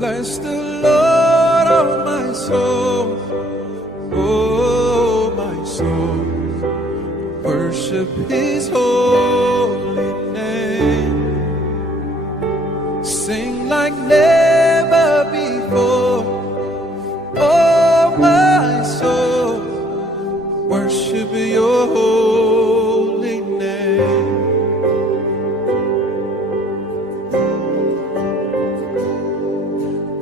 Bless the Lord, oh my soul, oh my soul. Worship His holy name. Sing like never before, oh my soul. Worship Your holy name.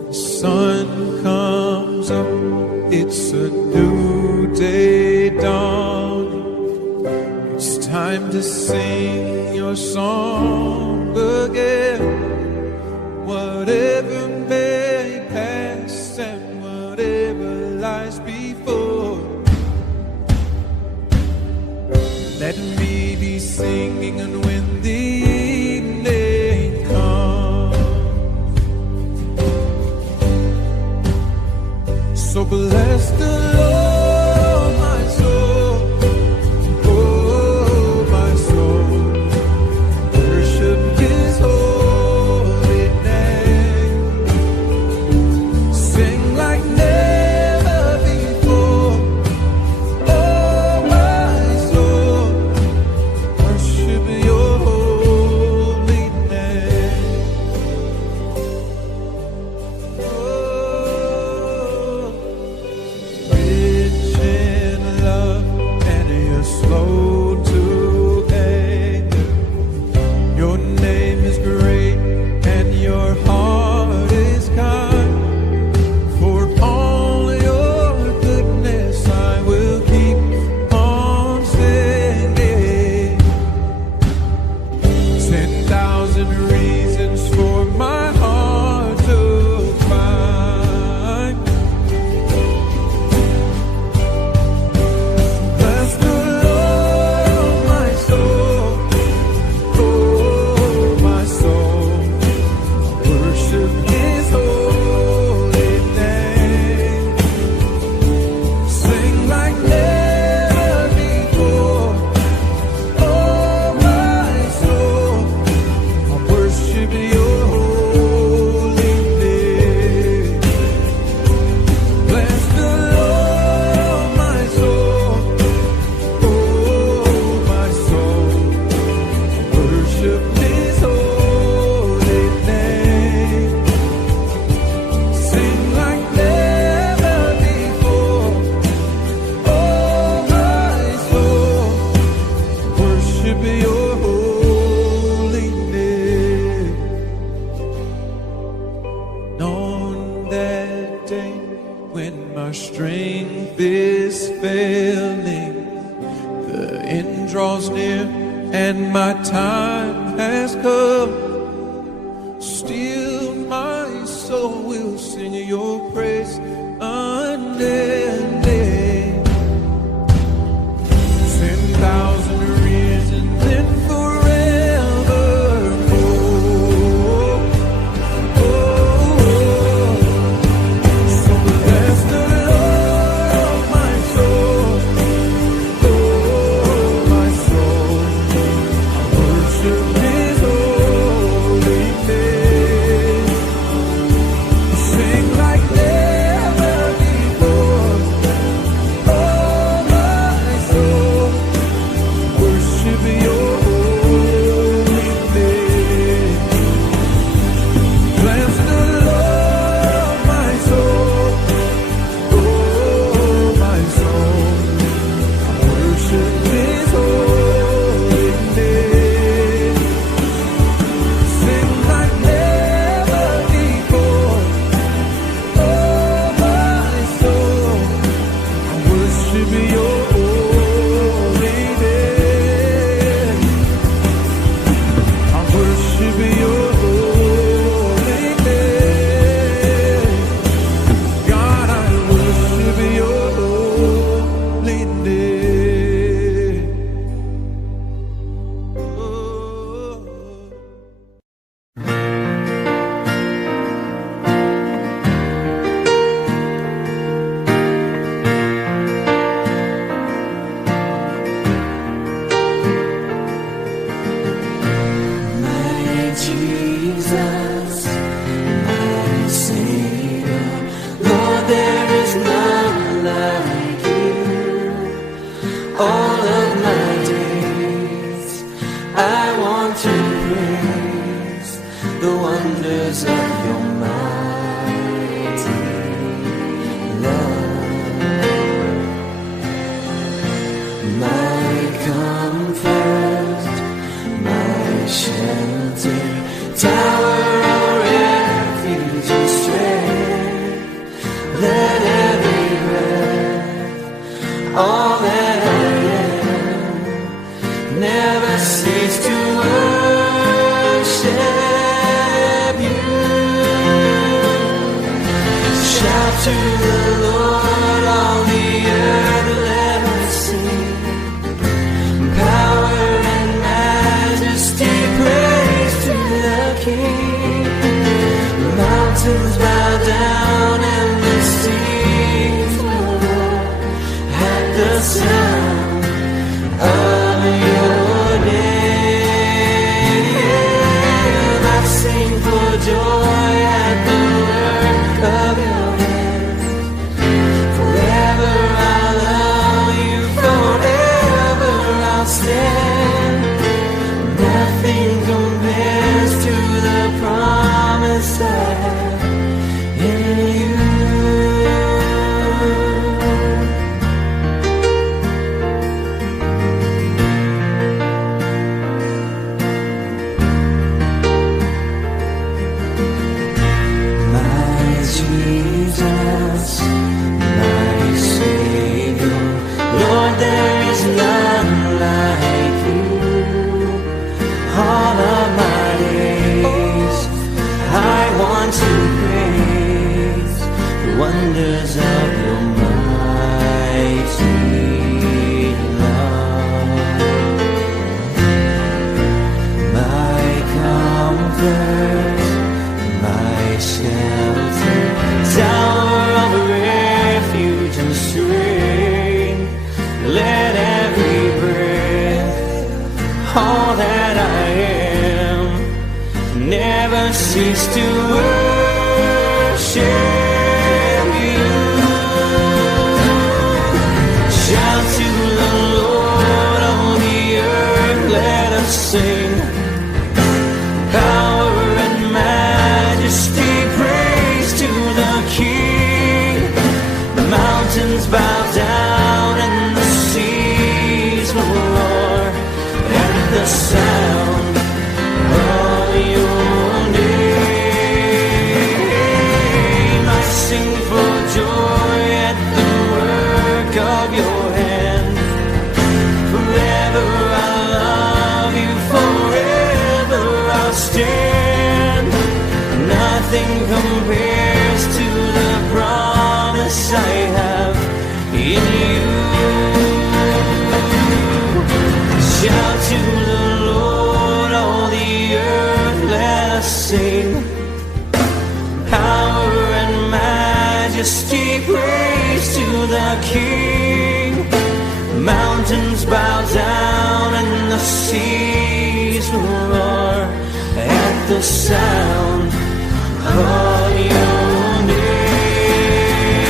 The sun comes up, it's a new day dawning. It's time to sing Your song again. Whatever may pass and whatever lies before, let me be singing, and when the evening comes, so bless the Lord, my soul, oh my soul. Worship His holy name. Sing like never before, oh my soul. Worship Your holy name. Oh, rich in love and You're slow to anger. Your name is great and Your heart is kind. For all Your goodness I will keep on singing. 10,000 reasons for my heart to find. Bless the Lord, my soul, oh my soul. Worship His holy name. Sing like never before, oh my soul. I worship Your holy name. Bless the Lord, my soul, oh my soul. Worship His holy name. Sing like never before, oh my soul. Worship Your holy name. On that day when my strength is failing, the end draws near and my time has come. Still my soul will sing Your praise unending. 10,000 reasons and forevermore. Oh, so bless the Lord, my soul, oh my soul. Worship His holy name. Sing like never wonders of your mighty love. My comfort, my shelter, tower of refuge and strength. Let every breath, all that I am, never cease to worship you. Shout to the Lord, all the earth, let us sing. Power and majesty, praise to the King. The mountains bow down and the seas will roar at the sound of your name. I sing for joy at the work of your hands. Forever I'll love you, forever I'll stand. Nothing compares to the promise I have in you. My Jesus, my Savior, Lord, there is none like you. All of my days I want to praise the wonders of your mighty love. My comfort, my shelter, tower of refuge and strength. Let every breath, all that I am, never cease to worship you. Shout to the Lord, all the earth, let us sing. Power and majesty, praise to the King. The mountains bow down and the seas will roar at the sound of your name. I sing for joy at the work of your hands. Forever I'll love you, forever I'll stand. Nothing compares to the promise I have in you. Shout to the Lord, all the earth, let us sing. Power and majesty, praise to the King. Mountains bow down and the seas will roar at the sound of your name.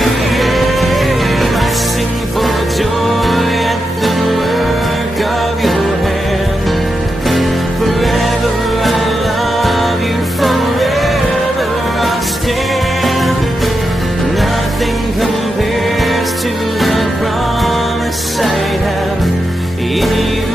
I sing for joy at the work of your hand. Forever I'll love you, forever I'll stand. Nothing compares to the promise I have in you.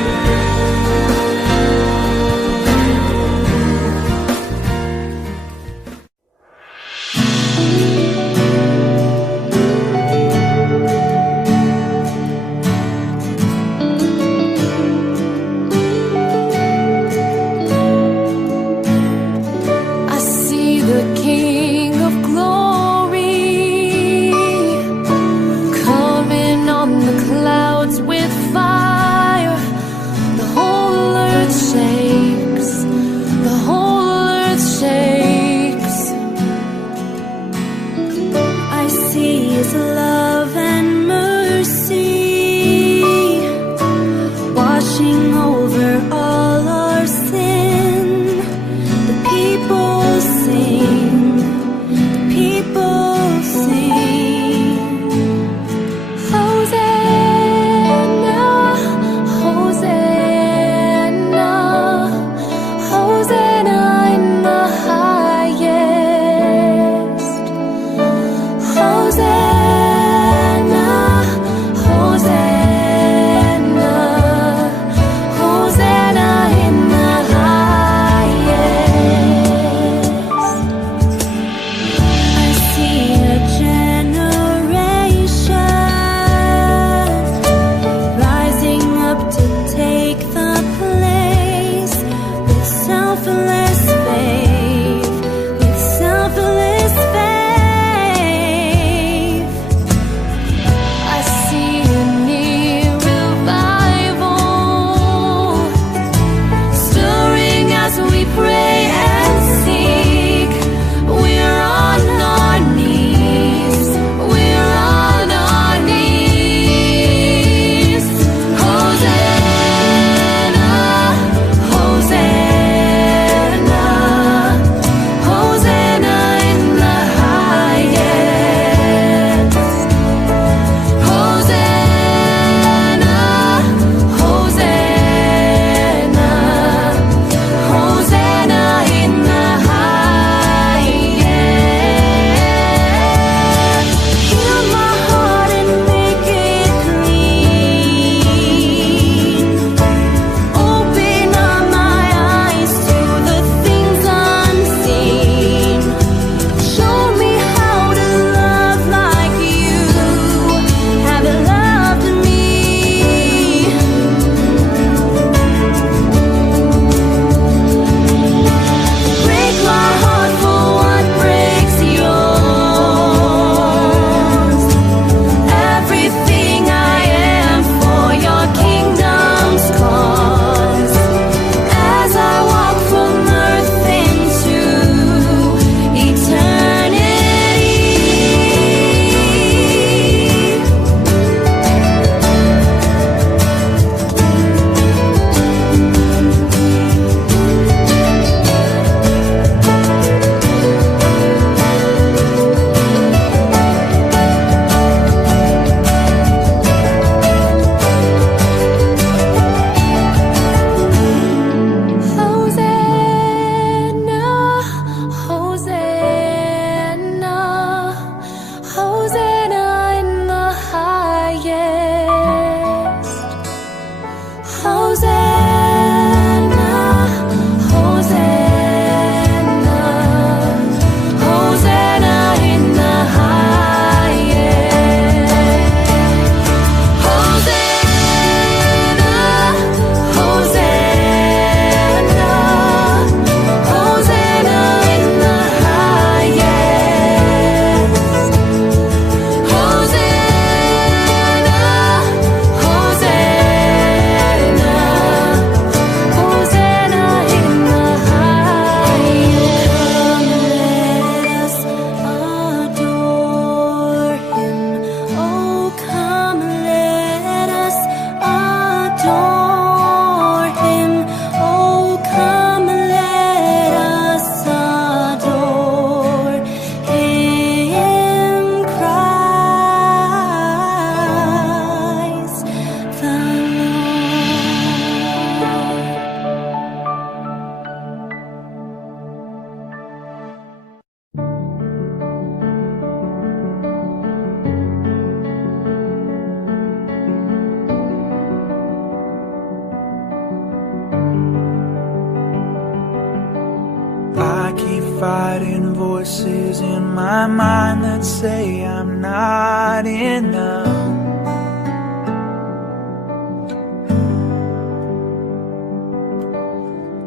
keep fighting voices in my mind that say I'm not enough.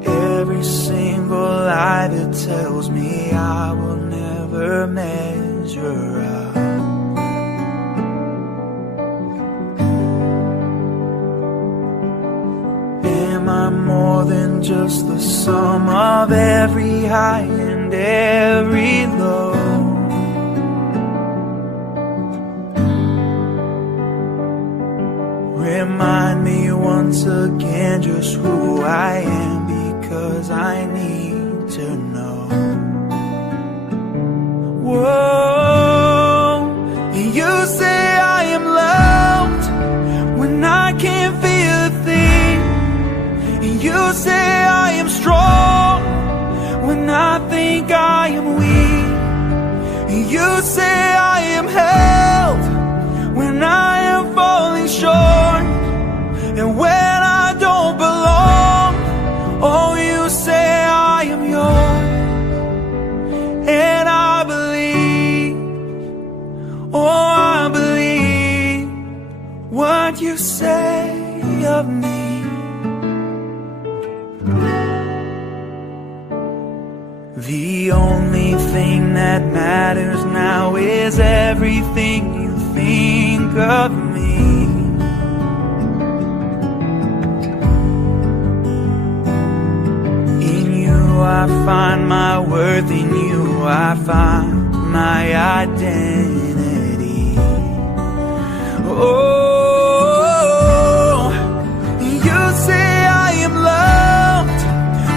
Every single lie that tells me I will never measure up. Am I more than just the sum of every high and every low? Remind me once again just who I am, because I need to know. Whoa, you say I am loved when I can't feel a thing. You say I am strong when I think I am weak. You say I am held when I am falling short, and when I don't belong, oh, you say I am yours. And I believe, oh, I believe what you say of me. The only thing that matters now is everything you think of me. In you I find my worth, in you I find my identity. Oh, you say I am loved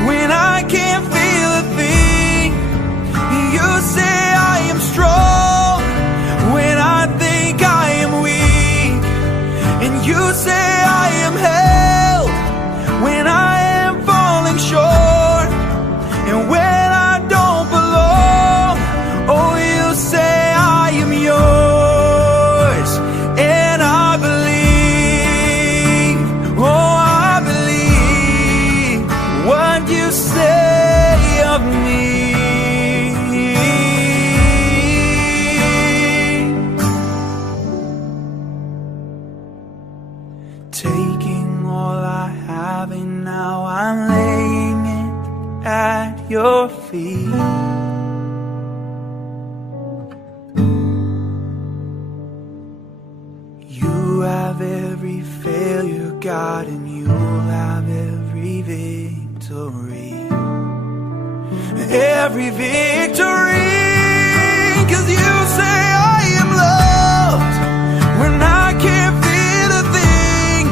when I can't feel a thing. You say I am strong when I think I am weak. And you say I am held when I am falling short, and when I don't belong, oh, you say I am yours. And I believe, oh, I believe what you say of me. Taking all I have and now I'm laying it at your feet. You have every failure, God, and you'll have every victory. Every victory, 'cause you say I am loved when I can't feel a thing.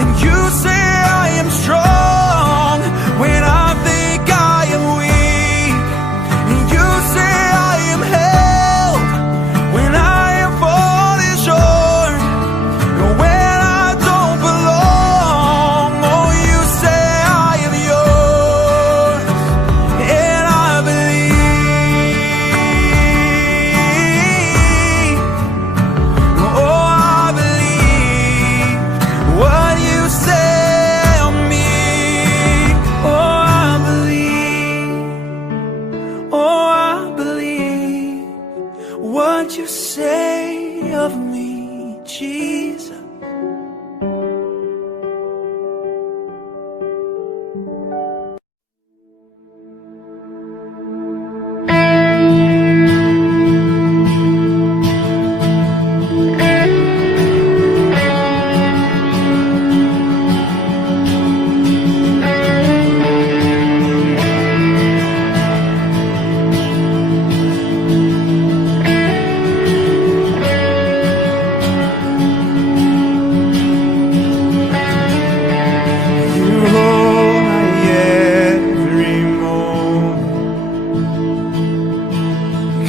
And you say I am strong when I think I am weak. And you say I am held when I am falling short, and when I don't belong, oh, you say I am yours. And I believe, oh, I believe what you say of me. Oh, I believe, oh, I believe what you say of me, Jesus.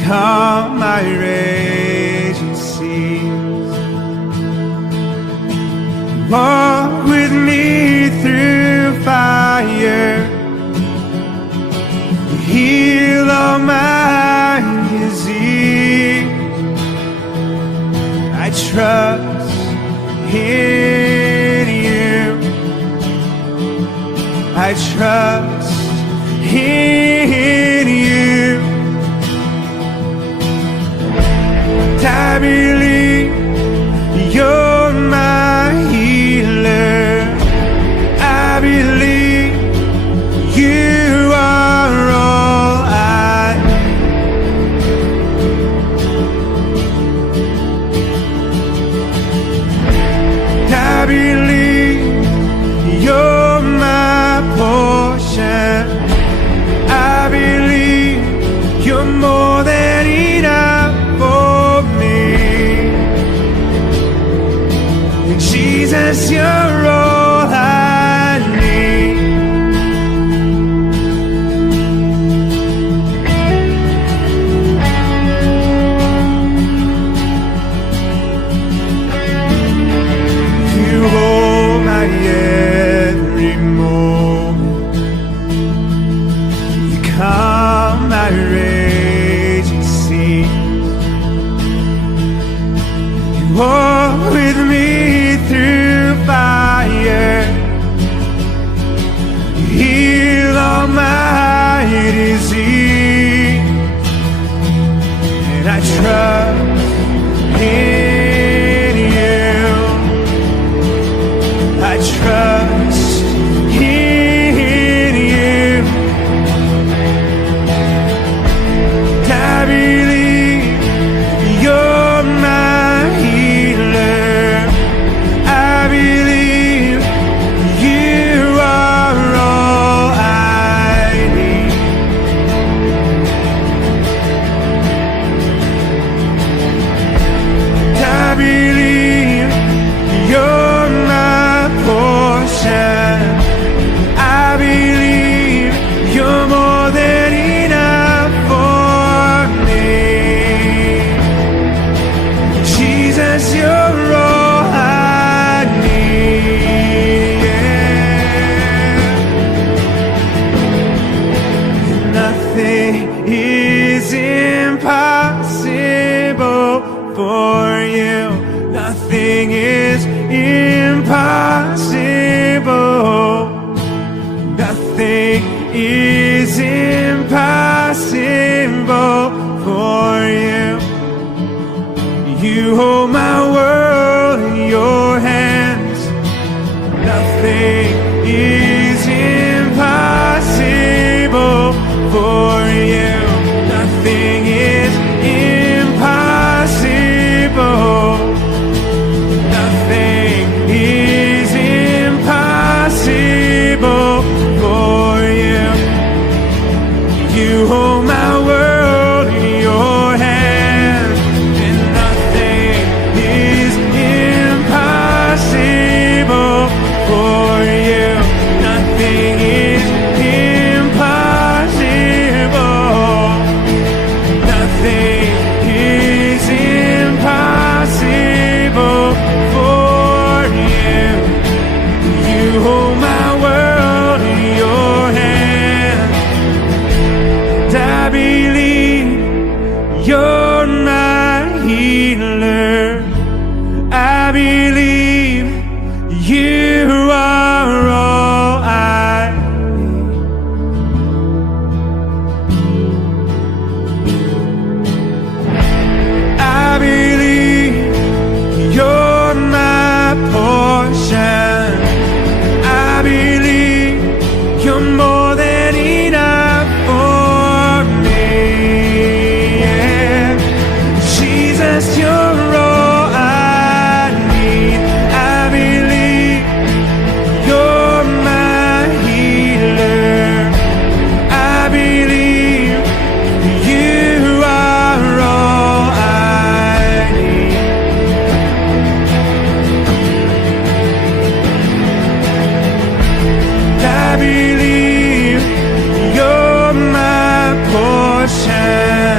Calm my raging seas. Walk with me through fire. Heal all my disease. I trust in you. I trust in you. raging sea. You walk with me through fire. You heal all my disease. And I trust in you. I trust in you. I believe you're my healer. I believe you are all I need. I believe you're my portion. I believe you're more than enough for me. Jesus, you're all I need. Yeah. Nothing is impossible for you. Nothing is impossible. Nothing is impossible for you. You hold my world in your hands. Nothing is impossible for you. Nothing is impossible. Nothing is impossible for you. You hold my world in your hands, and nothing is impossible for you. Nothing is impossible. Nothing is impossible for you. You hold my world in your hands. And I believe you're my healer. I believe you are all I need. I believe you're my portion. I believe you're more than enough for me. Yeah. Jesus, you're all I need. I believe you're my healer. I believe you are all I need. I believe you're my portion.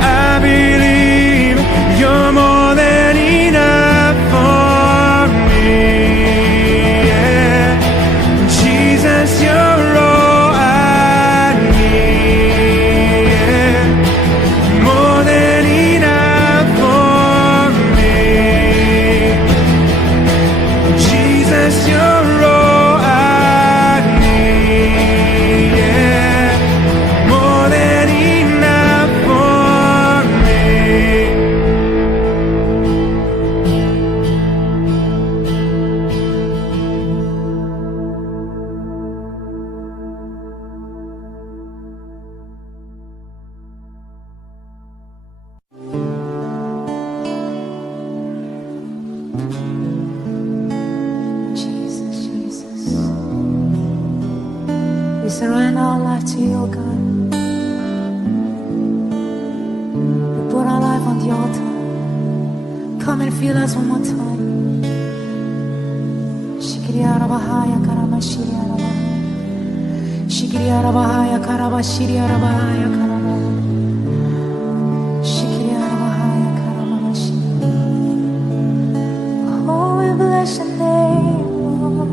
I believe you're more than enough for me. Yeah. Jesus, you're all I need. Yeah. More than enough for me. Jesus, you're all I need. Yeah. More than enough for me. Jesus, Jesus. We surrender our life to you, God. We put our life on the altar. Come and feel us one more time. Shikiriara Bahaya Karama Shiriara Bahaya. Shikiriara Bahaya Karaba Shiriara Bahaya Karaba. Shikiriara Bahaya Karama Shiriara. Oh, we bless your name, Lord.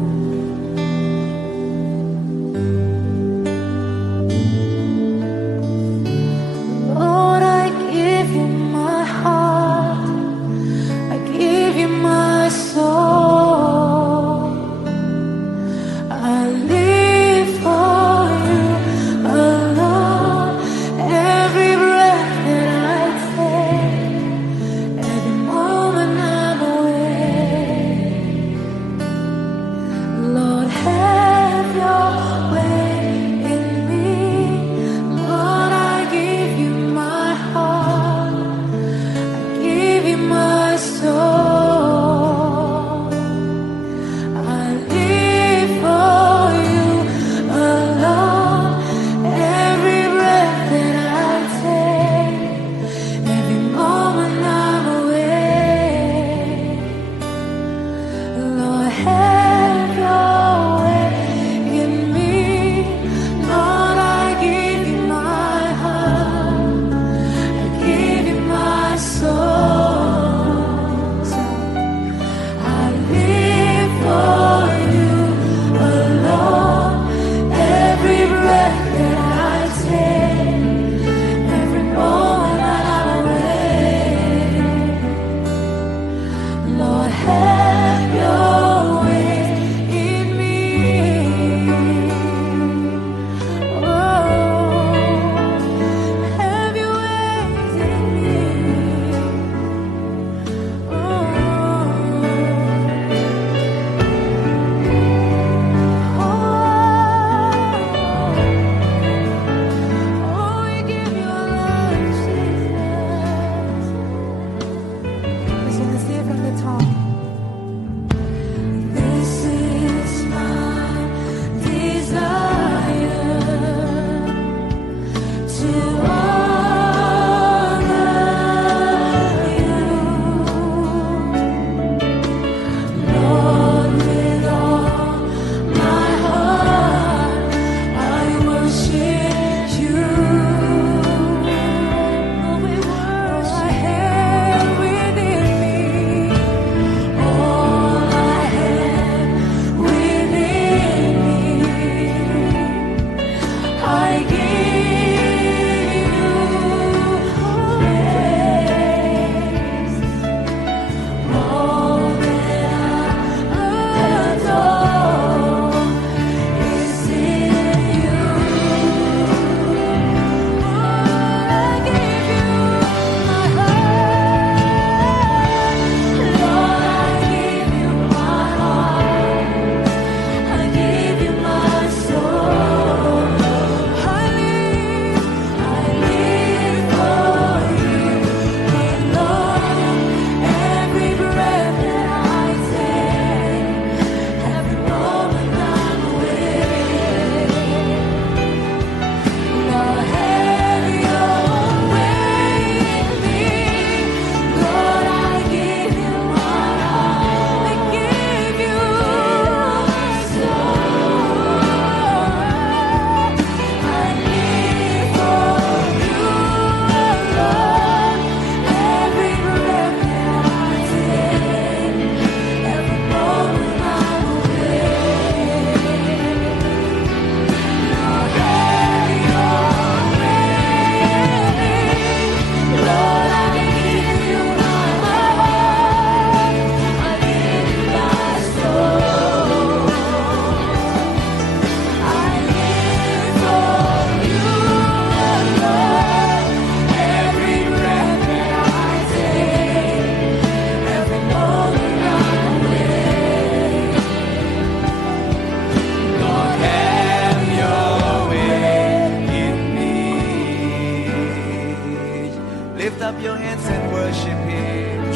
lift up your hands and worship Him.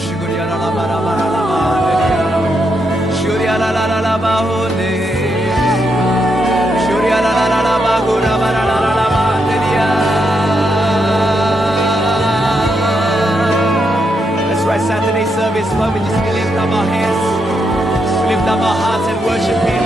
That's right, Saturday service, Lord, we just lift up our hands, lift up our hearts and worship Him.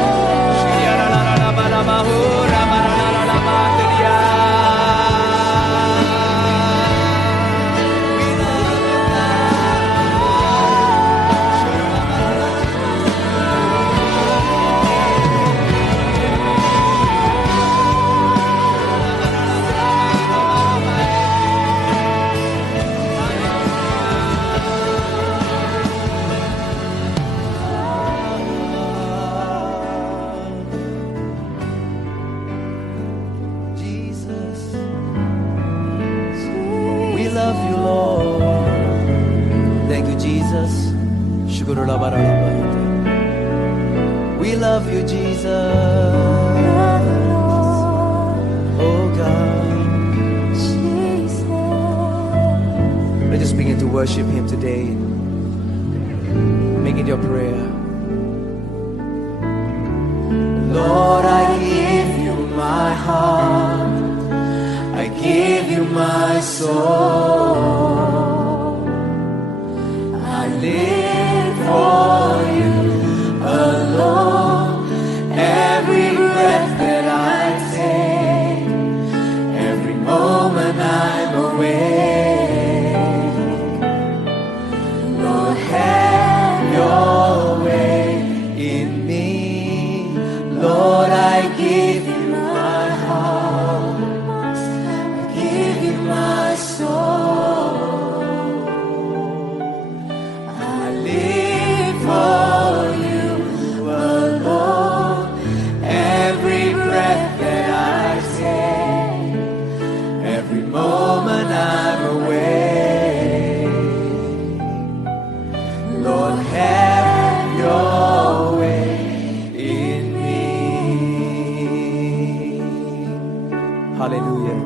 We love you, Jesus. Oh God. Let's just begin to worship Him today. Make it your prayer. Lord, I give you my heart. I give you my soul. I live for you alone. Every breath that I take, every moment I'm awake. Lord, have your way in me. Lord, I give you my heart. I give you my soul. I live for you alone. Every breath that I take, every moment I'm awake. Lord, have your way in me. Hallelujah.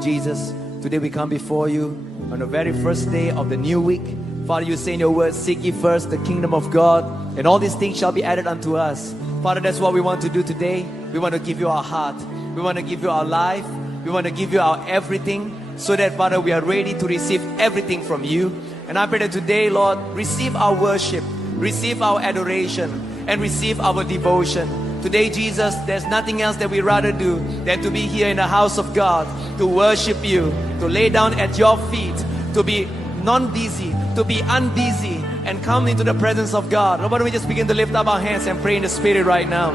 Jesus, today we come before you on the very first day of the new week. Father, you say in your word, seek ye first the kingdom of God, and all these things shall be added unto us. Father, that's what we want to do today. We want to give you our heart. We want to give you our life. We want to give you our everything, so that, Father, we are ready to receive everything from you. And I pray that today, Lord, receive our worship, receive our adoration, and receive our devotion. Today, Jesus, there's nothing else that we rather do than to be here in the house of God, to worship you, to lay down at your feet, to be non-busy, to be unbusy, and come into the presence of God. Why don't we just begin to lift up our hands and pray in the Spirit right now?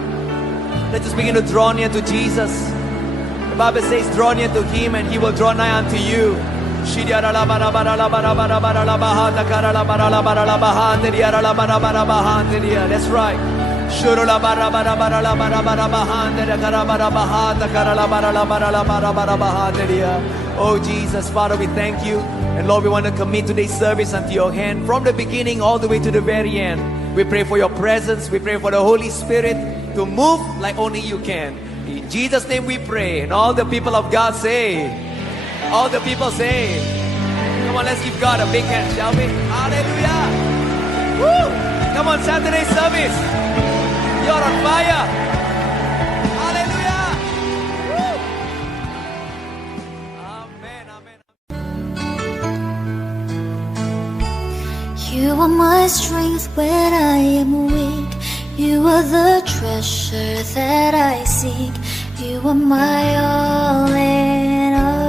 Let's just begin to draw near to Jesus. The Bible says, draw near to Him and He will draw nigh unto you. That's right. Oh Jesus, Father, we thank you. And Lord, we want to commit today's service unto your hand, from the beginning all the way to the very end. We pray for your presence. We pray for the Holy Spirit to move like only you can. In Jesus' name we pray. And all the people of God say, all the people say, come on, let's give God a big hand, shall we? Hallelujah. Woo! Come on, Saturday service. You're on fire. Hallelujah. Woo! Amen, amen. You are my strength when I am weak. You are the treasure that I seek. You are my all in all.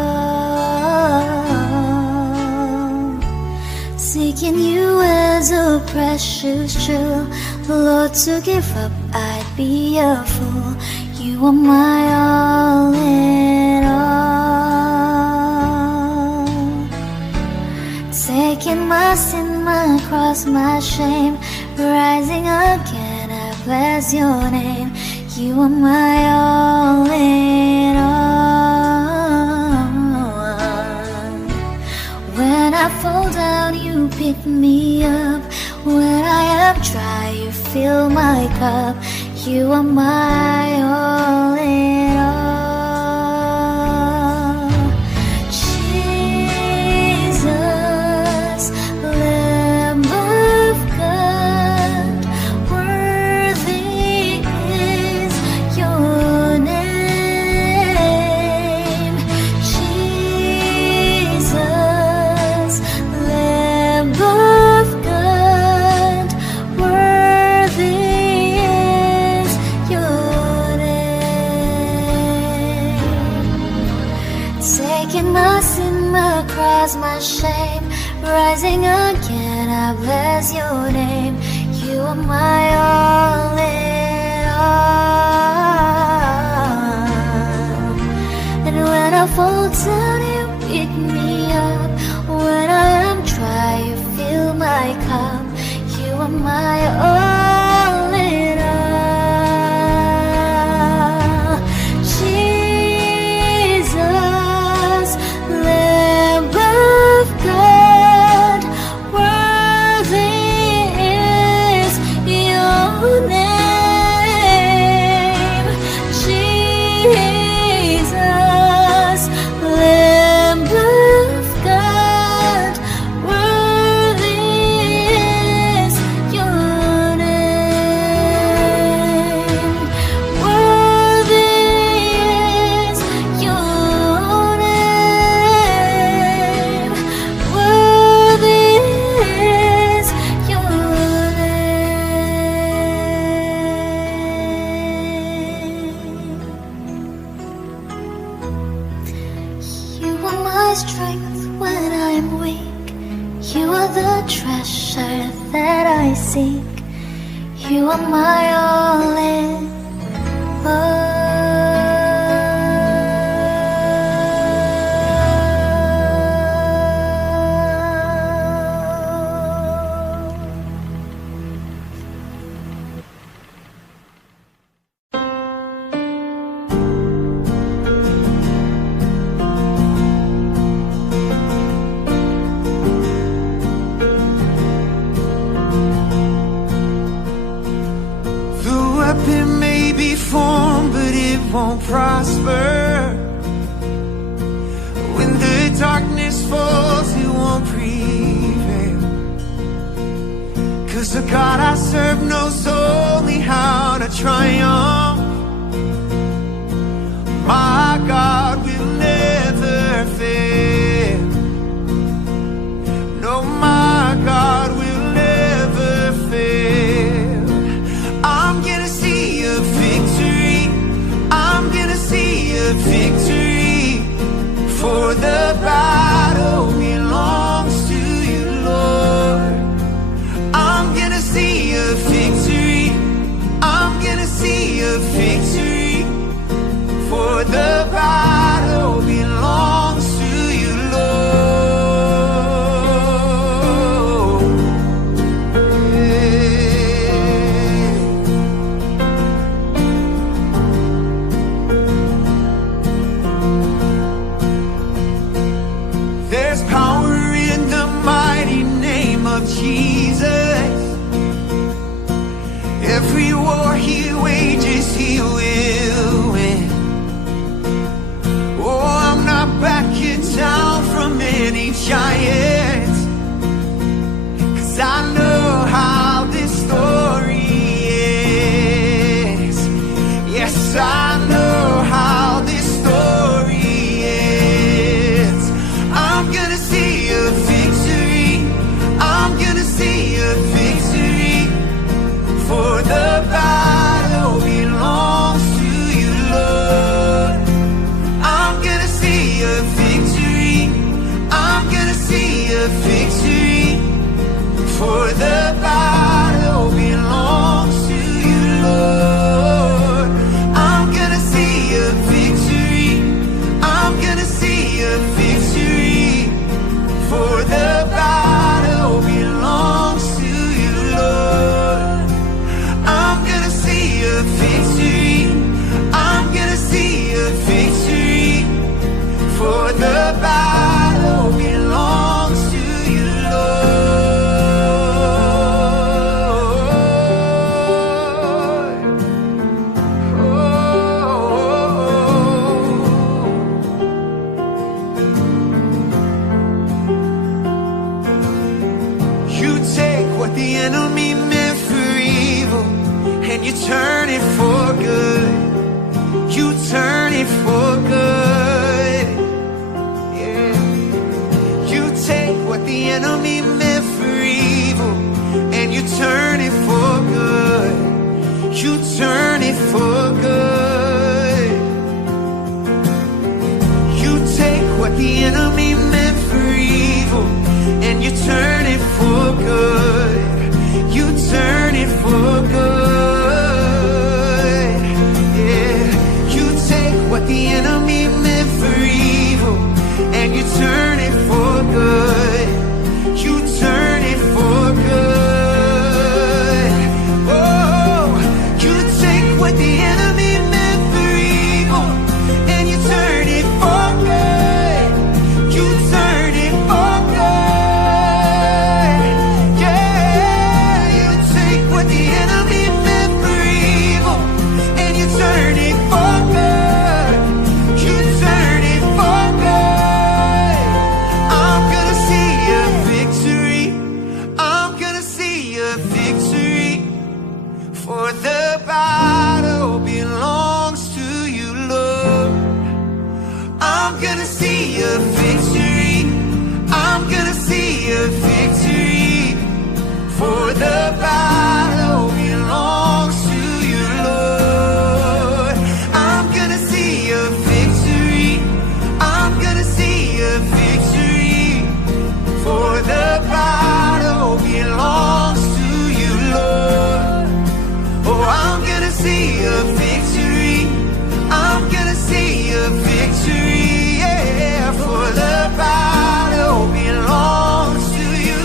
Seeking you as a precious jewel, Lord, to give up I'd be a fool. You are my all in all. Taking my sin, my cross, my shame, rising again, I bless your name. You are my all in all. When I fall down, you pick me up. When I am dry, you fill my cup. You are my all in all. Jesus, across my shame. Rising again, I bless your name. You are my all in all. And when I fall down, you pick me up. When I am dry, you fill my cup. You are my all in all. Jesus, Lamb of God, worthy is your name. Jesus, Lamb of God, worthy is your name. Worthy is your name. Worthy is your name. You are my strength when I'm weak. You are the treasure that I seek. You are my all in all. The weapon may be formed, but it won't prosper. When the darkness falls, it won't prevail. 'Cause the God I serve knows only how to triumph. My God will never fail. No, my God will never fail. I'm gonna see a victory. I'm gonna see a victory. For the battle belongs to you, Lord. I'm gonna see a victory. I'm gonna see a victory. For the battle belongs to you, Lord. There's power in the mighty name of Jesus. Every war he wages, he will win. Oh, I'm not backing down from any giants. 'Cause I know how this story ends. Yes, I know how this story ends. I'm gonna see a victory. I'm gonna see a victory. For the battle belongs to you, Lord. I'm gonna see a victory. I'm gonna see a victory. For the battle belongs to you, Lord. I'm gonna see a victory. I'm gonna see a victory. For the battle belongs to you, Lord. I'm gonna see a victory. I'm gonna see a victory. For the battle belongs to you, Lord. You take what the enemy meant for evil, and you turn it for good. You turn it for good. Yeah. You take what the enemy meant for evil, and you turn it for good. You turn it for good. You take what the enemy meant turn it for good. You turn it for good. Yeah, you take what the enemy meant for evil and you turn it for good. You turn it for good. Oh, you take what the enemy meant for evil and you turn it for good. You turn it for good. Yeah, you take what the enemy meant for evil and you turn it for good. You turn it for good. I'm gonna see a victory. I'm gonna see a victory. For the battle belongs to you, Lord. I'm gonna see a victory. I'm gonna see a victory. For the battle belongs to you, Lord. I'm gonna see a victory. I'm gonna see a victory. For the battle belongs to you, Lord. Oh, I'm gonna see a victory. I'm gonna see a victory. Yeah, for the battle belongs to you,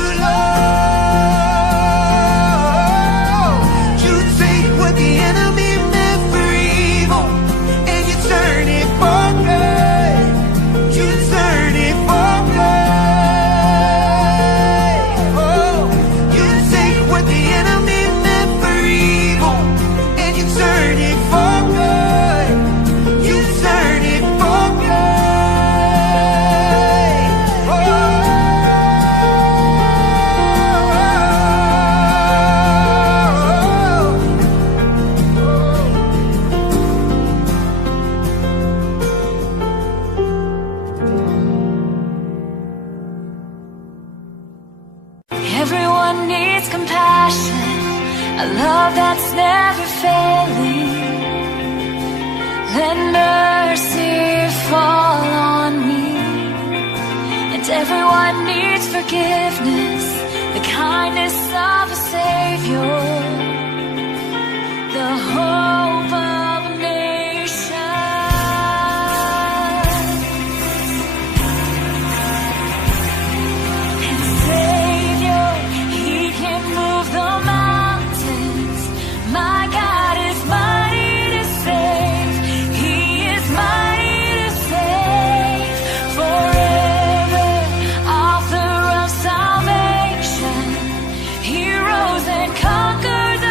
Lord. You take what the enemy meant for evil and you turn it for good. You turn it for good. Oh, you take what the enemy meant for evil and you turn it for good. You turn it for good. Oh, Everyone needs compassion, a love that's never failing. Let mercy fall on me. And everyone needs forgiveness, the kindness of a Savior, the hope of a nation. And Savior, He can move the mountains. My God is mighty to save. He is mighty to save. Forever, author of salvation. He rose and conquered the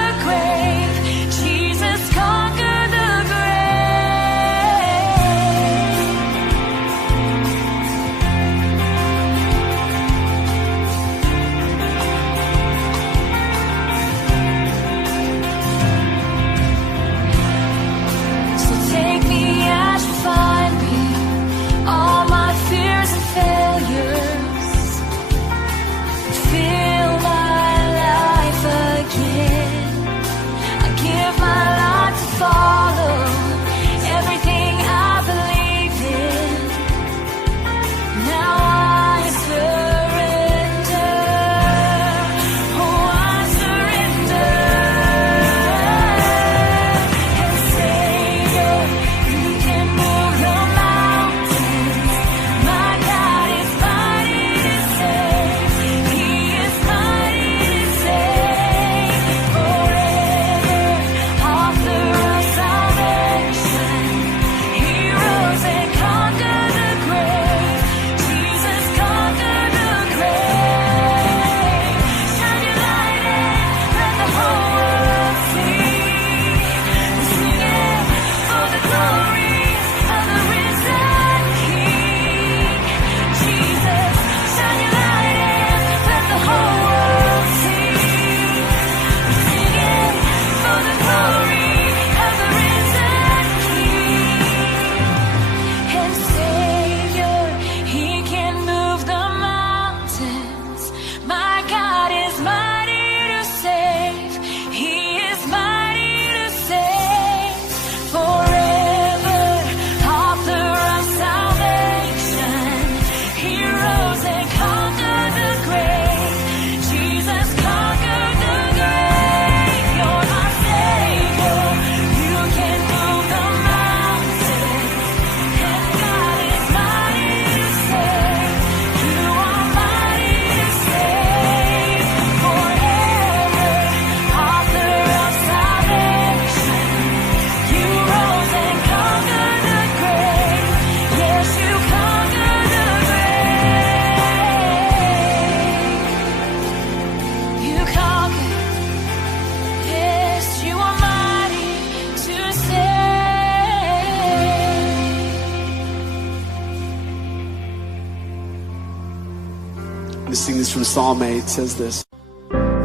to sing this from Psalm 8. It says this.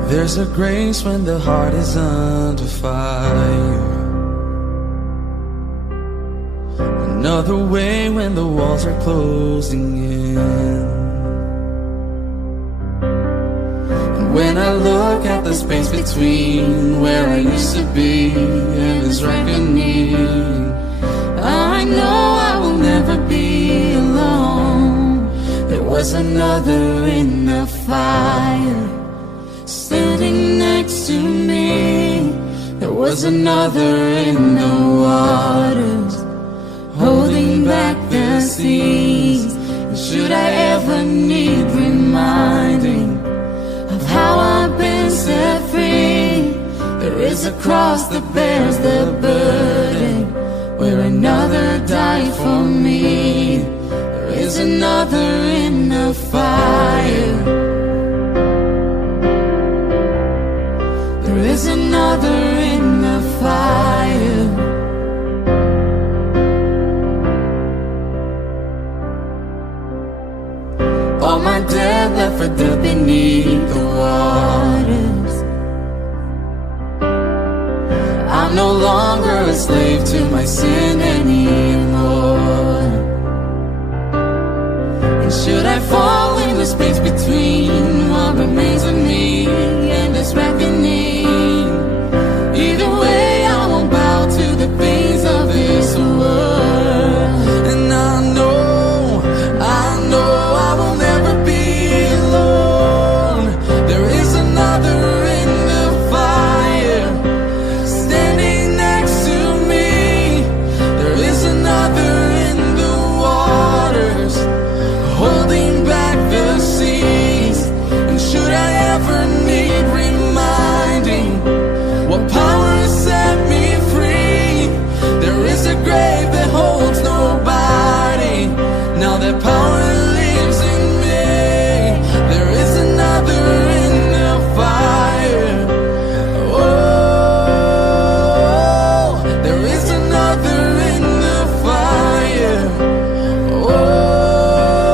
There's a grace when the heart is under fire. Another way when the walls are closing in. And when I look at the space between where I used to be and this reckoning, I know I will never be alone. There was another in the fire standing next to me. There was another in the waters holding back the seas. And should I ever need reminding of how I've been set free, there is a cross that bears the burden where another died for me. There is another in the fire. There is another in the fire. All my dead left for dead beneath the waters. I'm no longer a slave to my sin anymore. And should I fall in the space between what remains of me and this reckoning, either way I won't bow to the things of this world. And I know I will never be alone. There is another in the fire standing next to me. There is another in the waters holding back the seas. And should I ever need reminding what power has set me free, there is a grave that holds nobody. Now that power lives in me. There is another in the fire. Oh, there is another in the fire. Oh,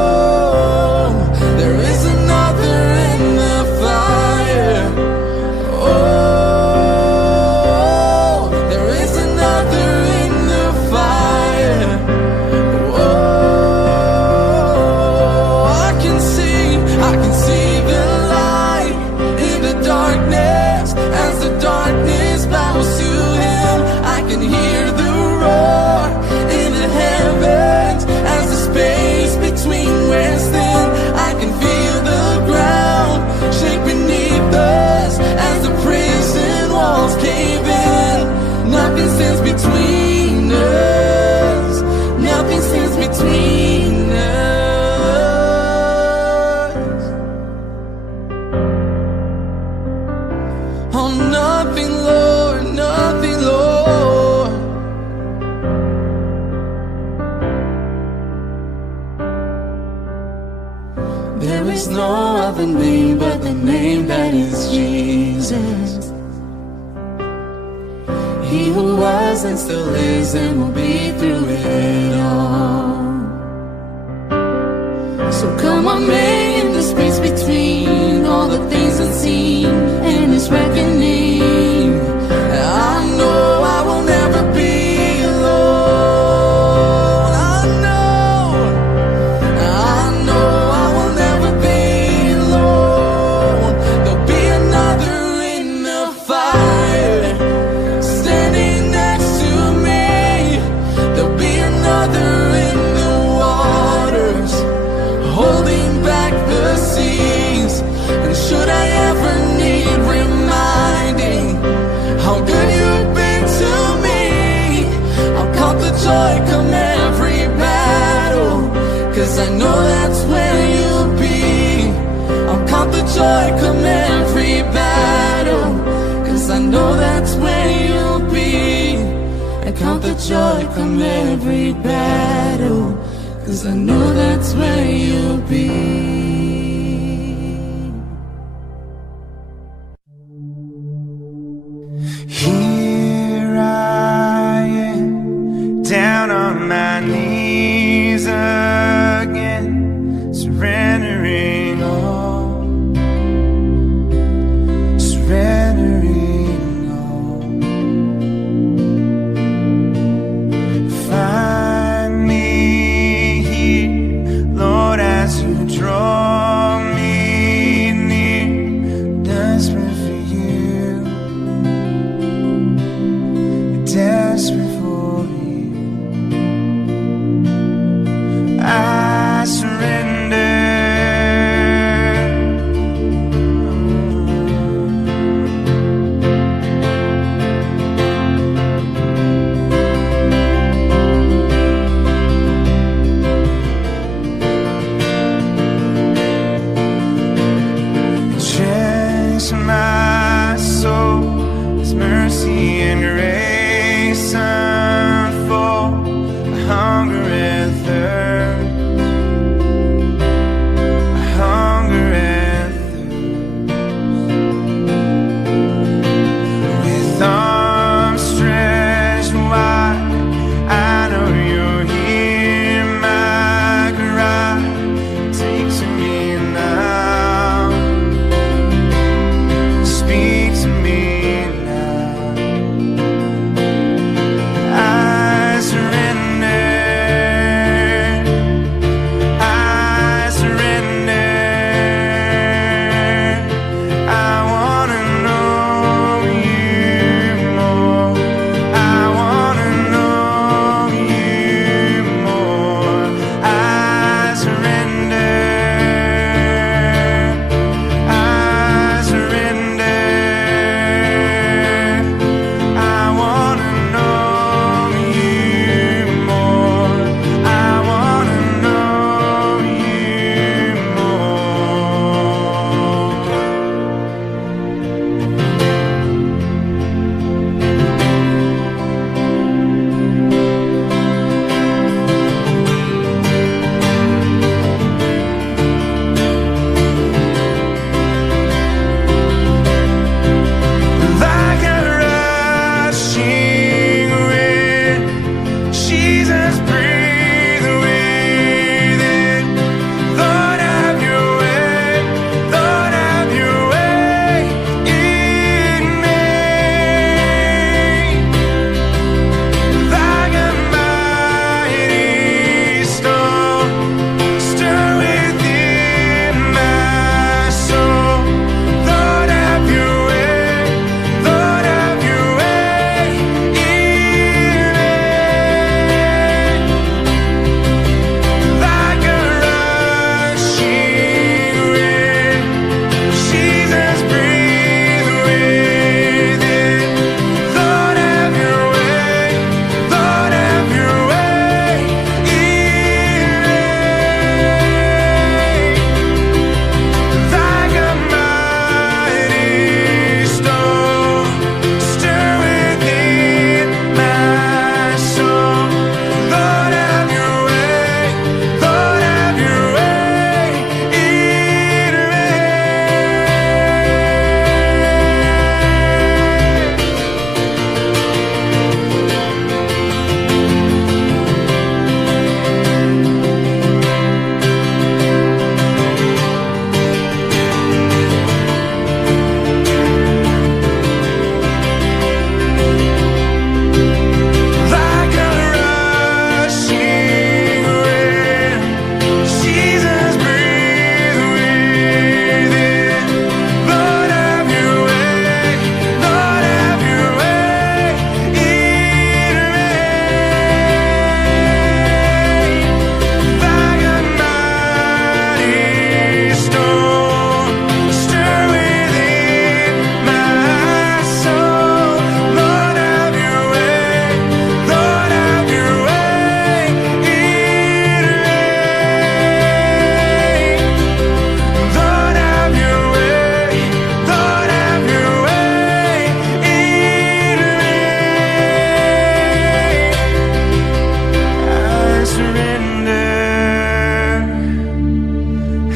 there is another in the fire. Oh, there is another in the fire. I can see the light in the darkness as the darkness bows to him. I can hear the roar in the heavens as the space between wears thin. I can feel the ground shake beneath us as the prison walls cave in. Nothing stands between us. Nothing stands between us. Oh, nothing, Lord, nothing, Lord. There is no other name but the name that is Jesus. He who was and still is and will be through it all. So come on, man, in the space between all the things unseen and this reckoning. I know I will never be alone. I know I will never be alone. There'll be another in the fire standing next to me. There'll be another in the waters holding back the seas. And should I ever need reminding how good you've been to me, I'll count the joy come every battle, 'cause I know that's where you'll be. I'll count the joy come every battle, 'cause I know that's where you'll be. I count the joy come every battle, 'cause I know that's where you'll be. Here I am, down on my knees again, surrendering all.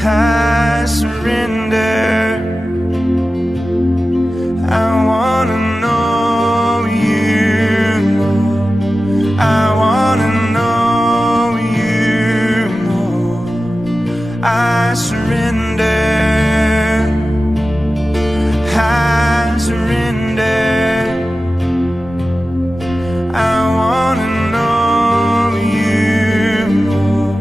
I surrender. I wanna know you more. I wanna know you more. I surrender. I surrender. I wanna know you more.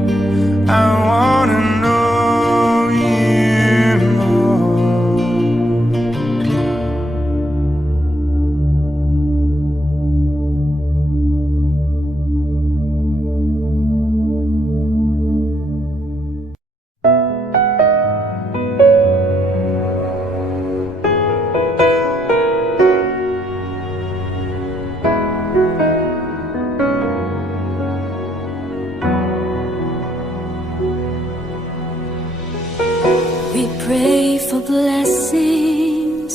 I wanna know you more. We pray for blessings,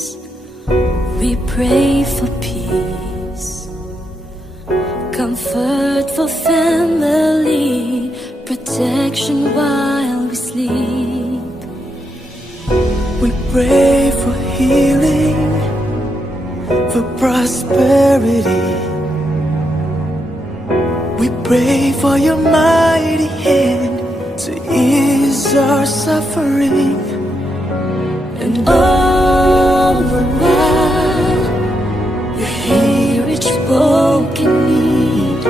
we pray for peace, comfort for family, protection while we sleep. We pray for healing, for prosperity. We pray for your mighty hand to ease our suffering. And all the while, you hear each broken need.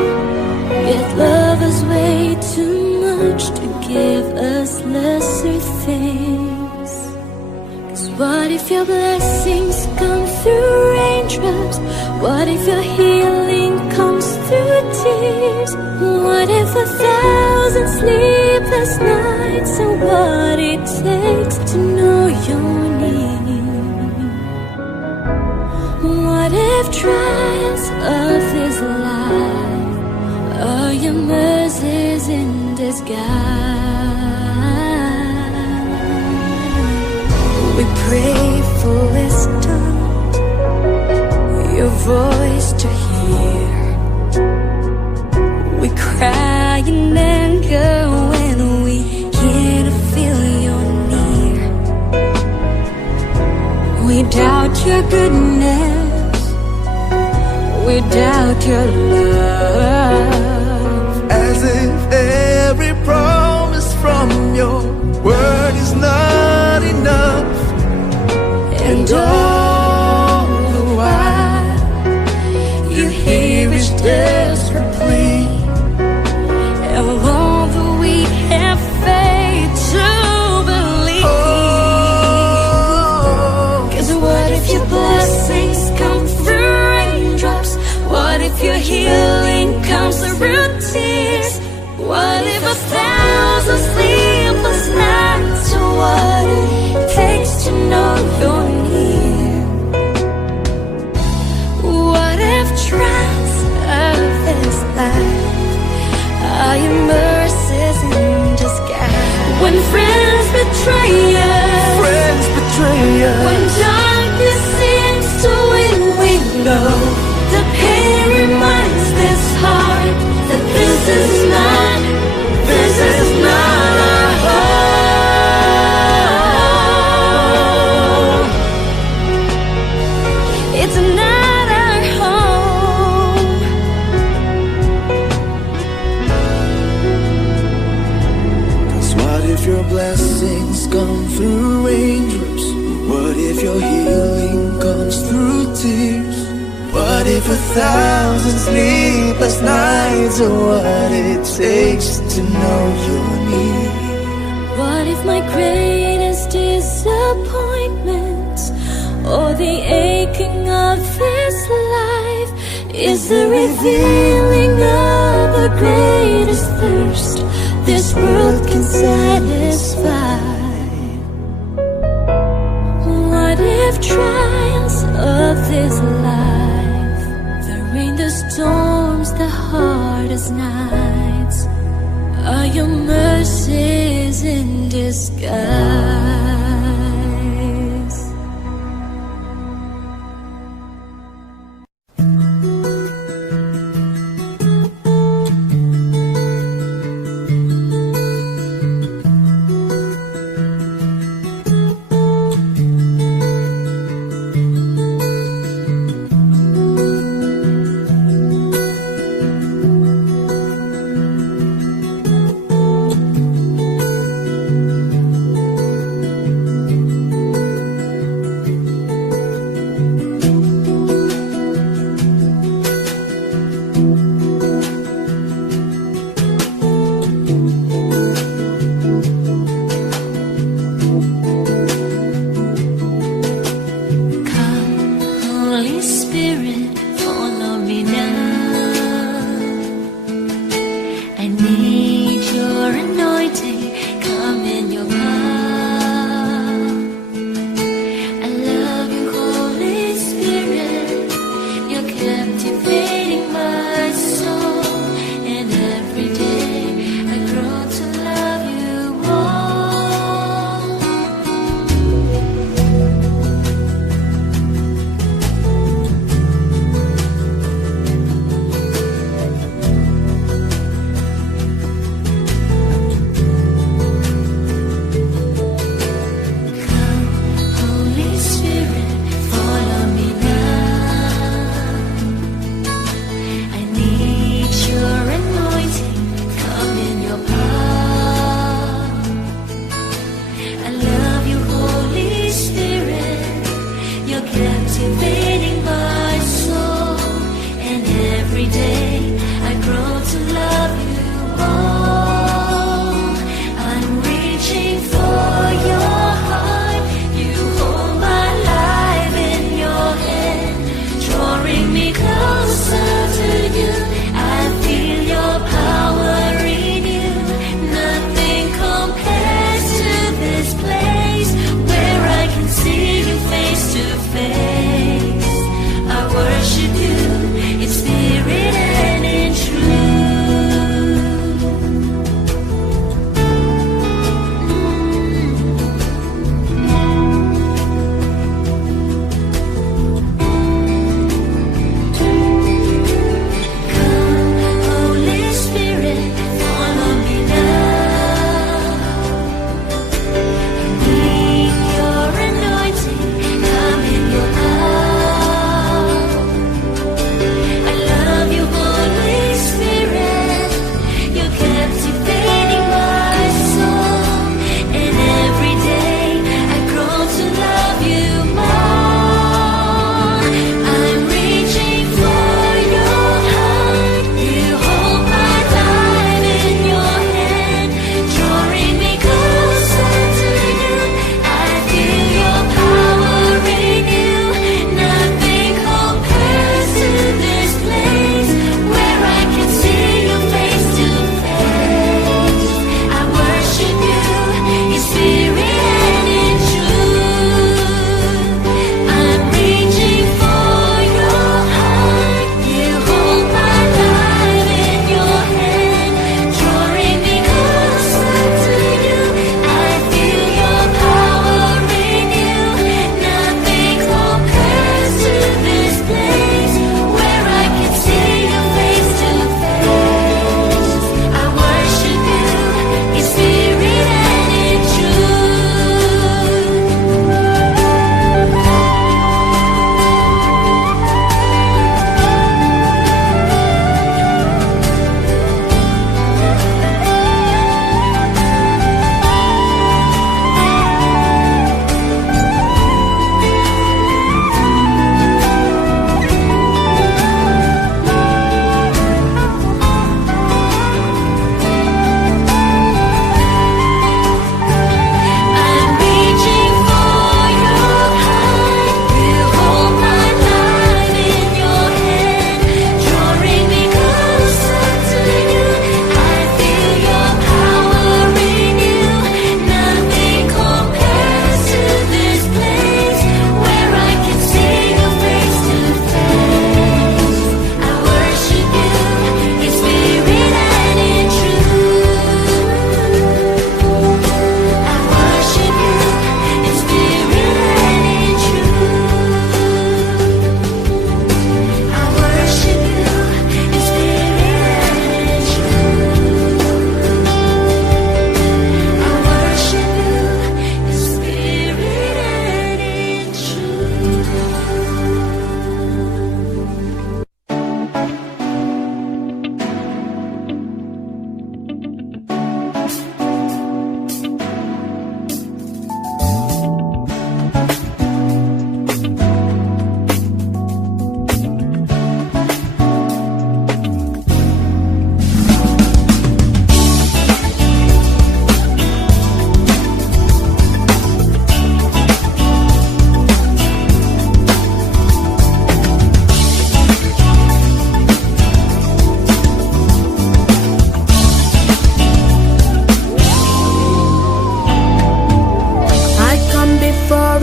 Yet love us way too much to give us lesser things. 'Cause what if your blessings come through raindrops? What if your healing comes through tears? What if 1,000 sleepless nights are what it takes to know your need? What if trials of this life are your mercies in disguise? We pray for wisdom, your voice to hear. We cry in anger when we can't feel you're near. We doubt your goodness, we doubt your love. As if every promise from your word is not enough. And all the while, you hear each desperate plea. And although we have faith to believe. 'Cause what if your blessings come through raindrops? What if your healing comes through tears? What if 1,000 sleepless nights are what it takes to know you're near? What if trials of this life are your mercies in disguise? When friends betray us, when darkness seems to win, we know the pain reminds this heart that this is not our home. It's not our home. 'Cause what if your blessings come through raindrops? What if your healing comes through tears? What if 1,000 sleepless nights are what it takes to know you're near? What if my greatest disappointment or the aching of this life is the revealing of the greatest thirst this world can satisfy? What if trials of this life, the rain, the storms, the hardest nights, are your mercies in disguise?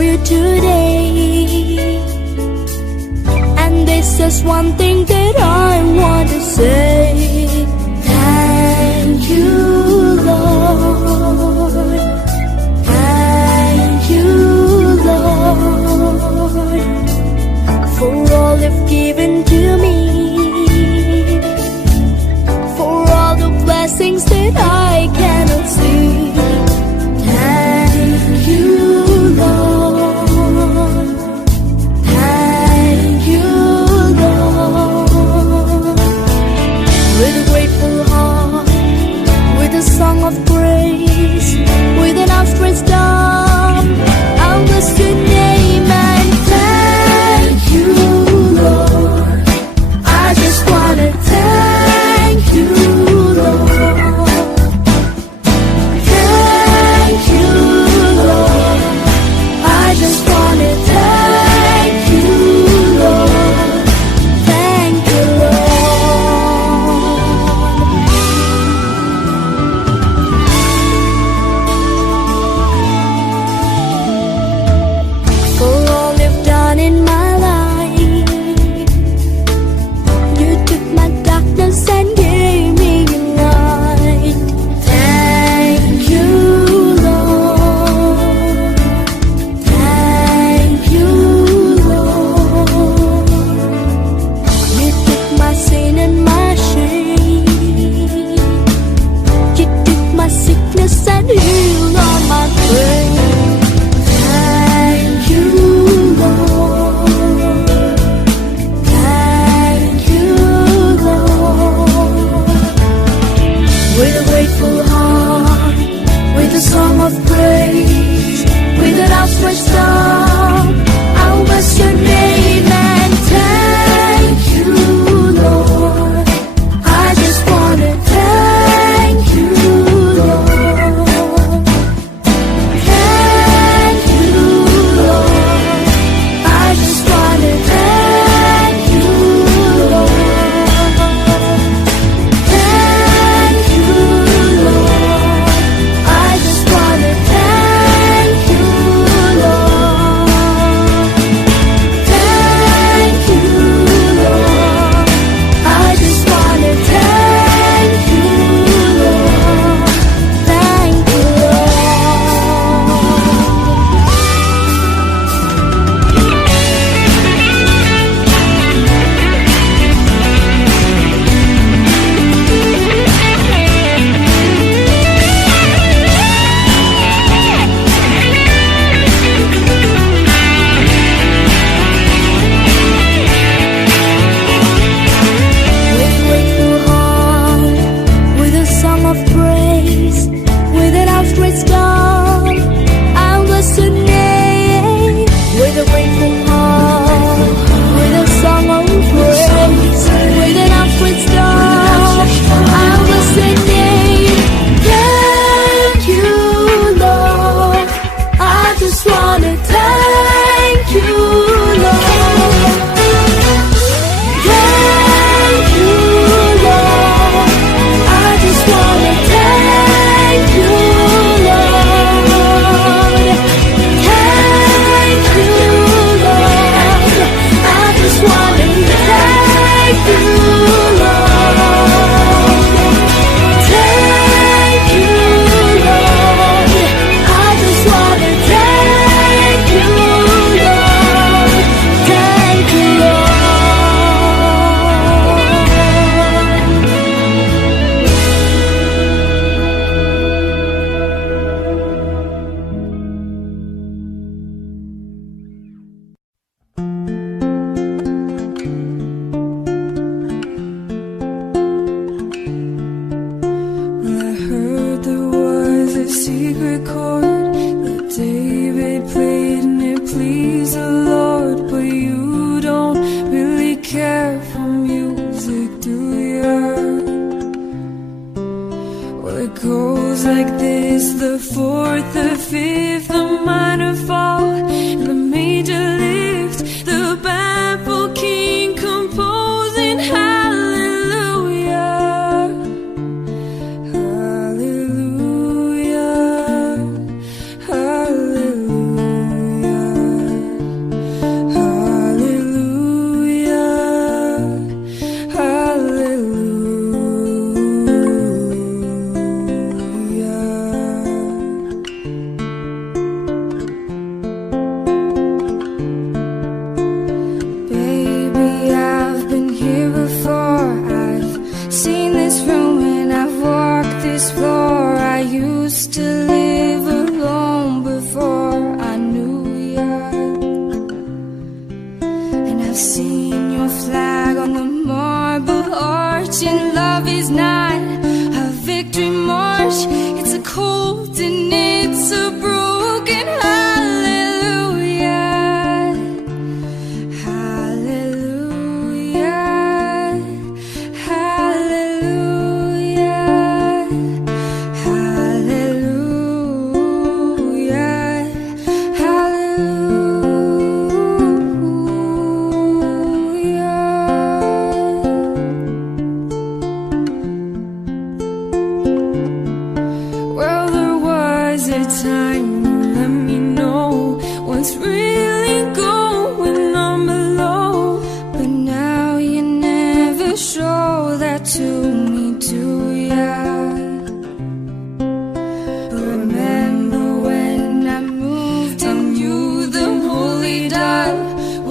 you today. And this is one thing that I want to say. Thank you, Lord. Thank you, Lord, for all you've given to me, for all the blessings that I cannot see. Thank you, Lord. Thank you, Lord. With a grateful heart, with a song of praise, with an outstretched arm, I'll bless your name and thank you, Lord.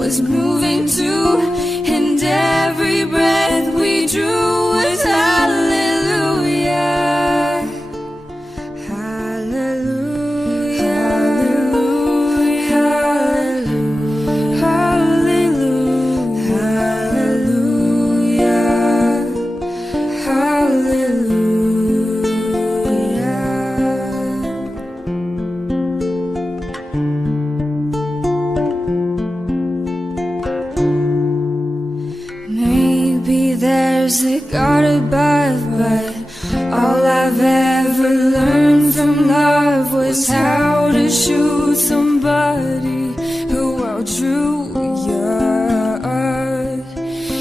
was moving too, and every breath we drew was hallelujah. Hallelujah. Hallelujah. Hallelujah. Hallelujah. Maybe there's a God above, but all I've ever learned from love was how to shoot somebody who outdrew you.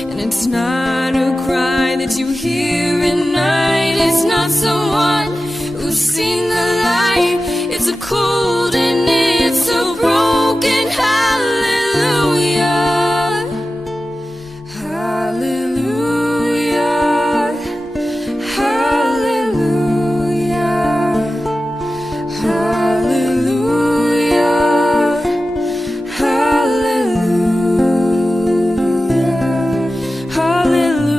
And it's not a cry that you hear at night. It's not someone who's seen the light. It's a cold and it's a broken hallelujah. Hallelujah. Hallelujah. Hallelujah. Hallelujah. Hallelujah.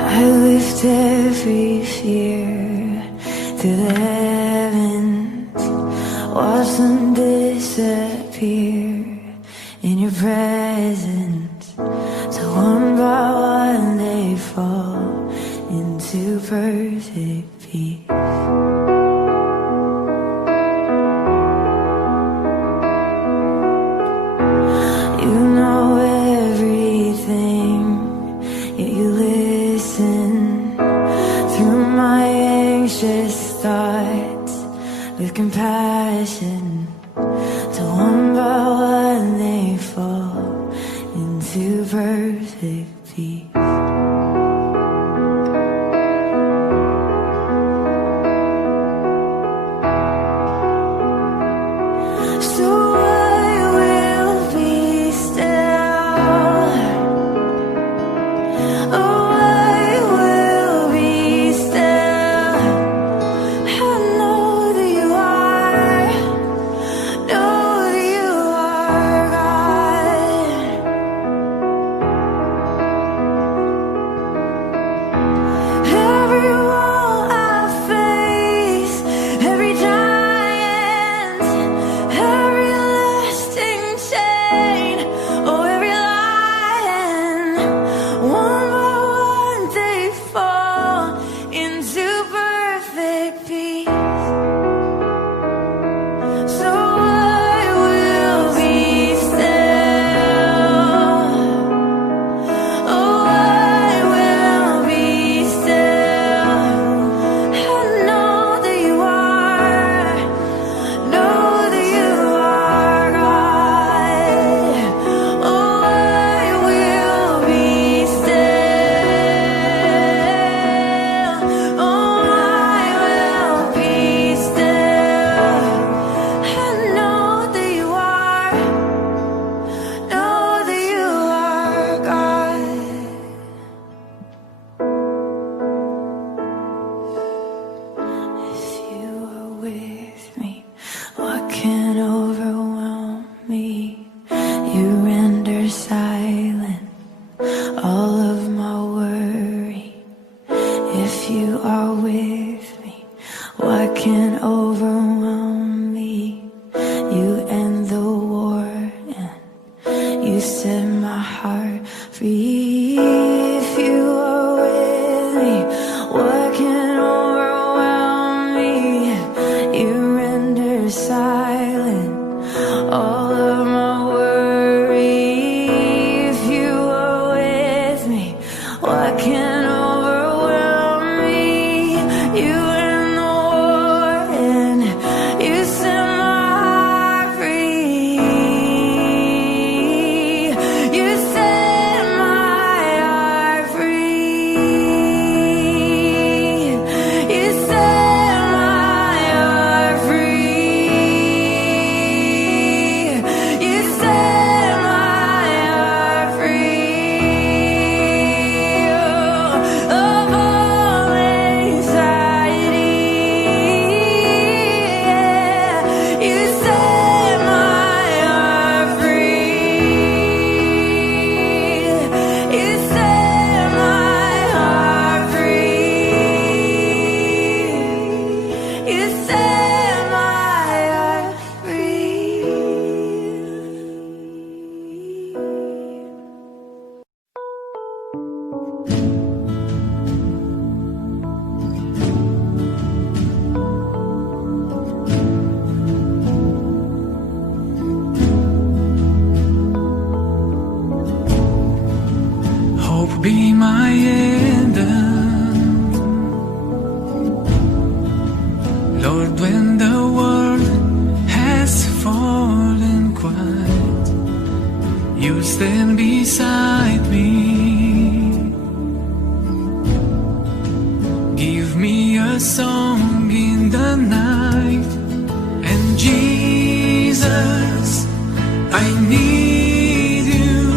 I lift every fear to the heavens, watch them disappear in your presence. So one by one they fall into perfect peace. You know everything, yet you listen through my anxious thoughts with compassion. So one by one they fall into perfect peace. So I will be still. Oh, I will be still. I know that you are. Know that you are God. Every wall I face, every giant, every lasting chain, oh, every lion, one by one they fall into perfect peace. So I will be still. Oh, I will be still. I know that you are. Know that you are God. Oh, I will be still. Oh, I will be still. I know that you are. Know that you are God. If you are with me, what can overwhelm me? You render silent all of my worry. If you are with me, what can overwhelm me? You end the war and you set my heart free. If you are with me, what can overwhelm me? You render silent all of my worry. If you are with me, what can overwhelm me? You end the war and you set my heart free. You set my heart free. be my anthem. Lord, when the world has fallen quiet, you stand beside me. Give me a song in the night, and Jesus, I need you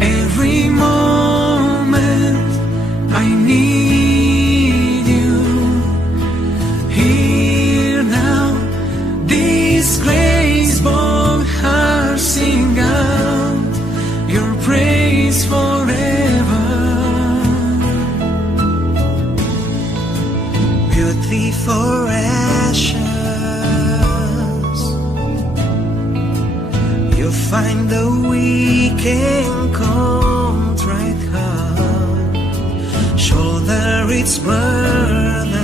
every moment. I need you here now. This graceful heart sing out your praise forever. Beauty for ashes, you find the weak and contrite heart, shoulder its burdens,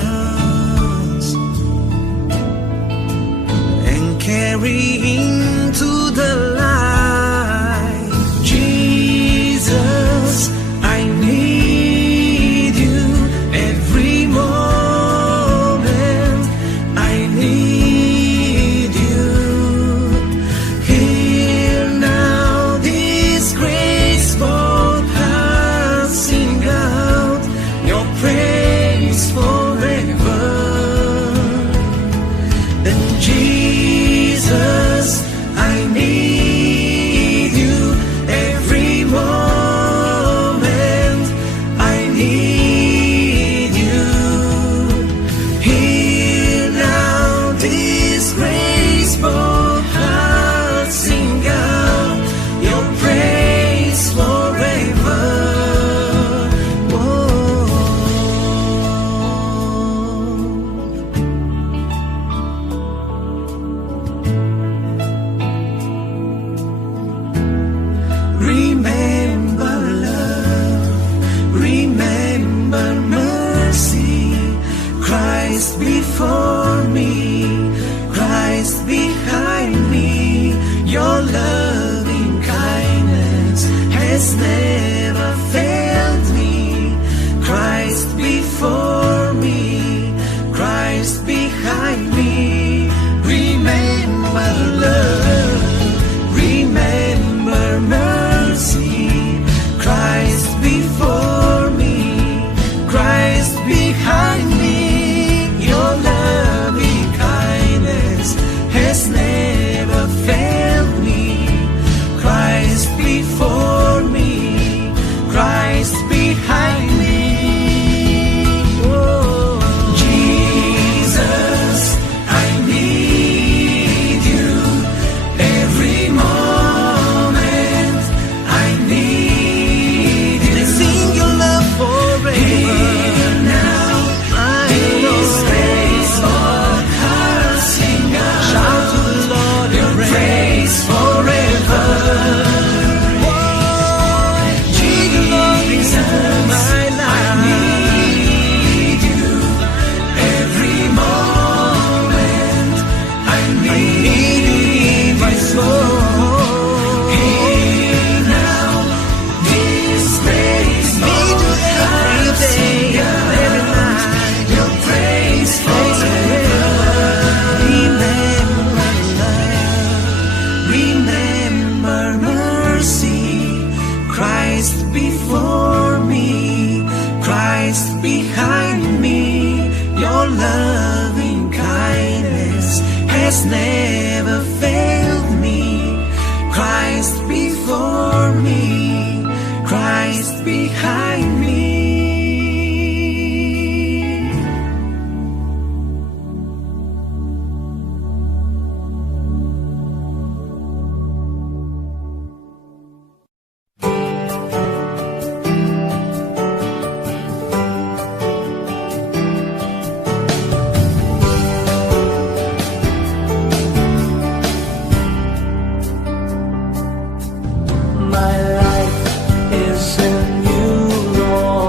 and carry into the light. Jesus, I need you every moment. I need you here now. This graceful heart sing out your praise forever. Then Jesus, I need you every moment. I need you here now. This graceful heart sing out your praise forever. Whoa. Remember love, remember mercy. Christ before me, Christ behind me. Your loving kindness has never failed me. Christ before me, Christ behind me. Remember love, remember mercy. Christ before me, Christ behind me. Your loving kindness has never failed me. Christ before me, Christ behind me. Oh, Jesus, I need you every moment. I need you. Sing your love forever. Here now, this graceful heart sing out. Shout to the Lord your praise forever. Jesus, my life. I need you every moment. I need you in my soul. Here now, this graceful heart sing out your praise forever. Remember love, remember mercy. Christ before me, Christ behind me. Your loving kindness has never failed me. Christ before me, Christ behind me. My life is in you, Lord.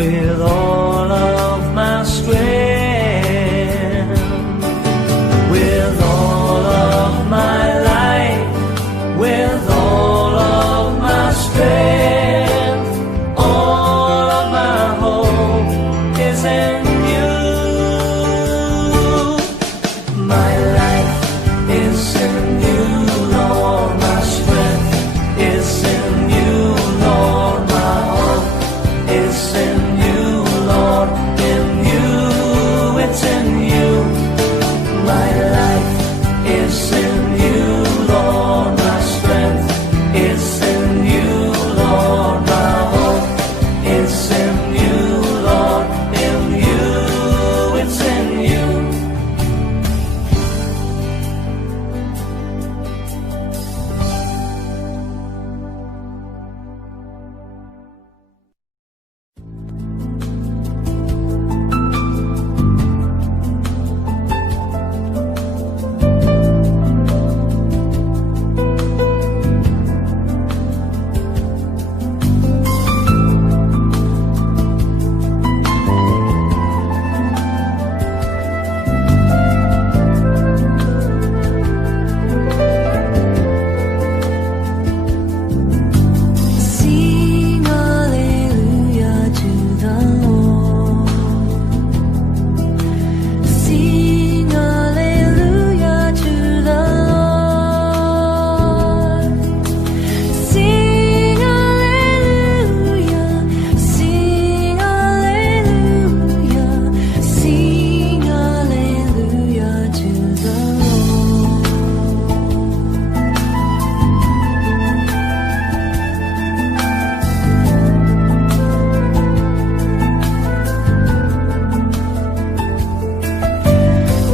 with all of my strength, with all of my life, with all of my strength, all of my hope is in you. My life is in you, Lord. My strength is in you, Lord. My hope is in you, Lord. In you, it's in you. My life is in you, Lord. My strength is in you, Lord. My hope is in you, Lord. In you, it's in you. Sing hallelujah to the Lord. Sing hallelujah to the Lord. Sing hallelujah. Sing hallelujah. Sing hallelujah to the Lord.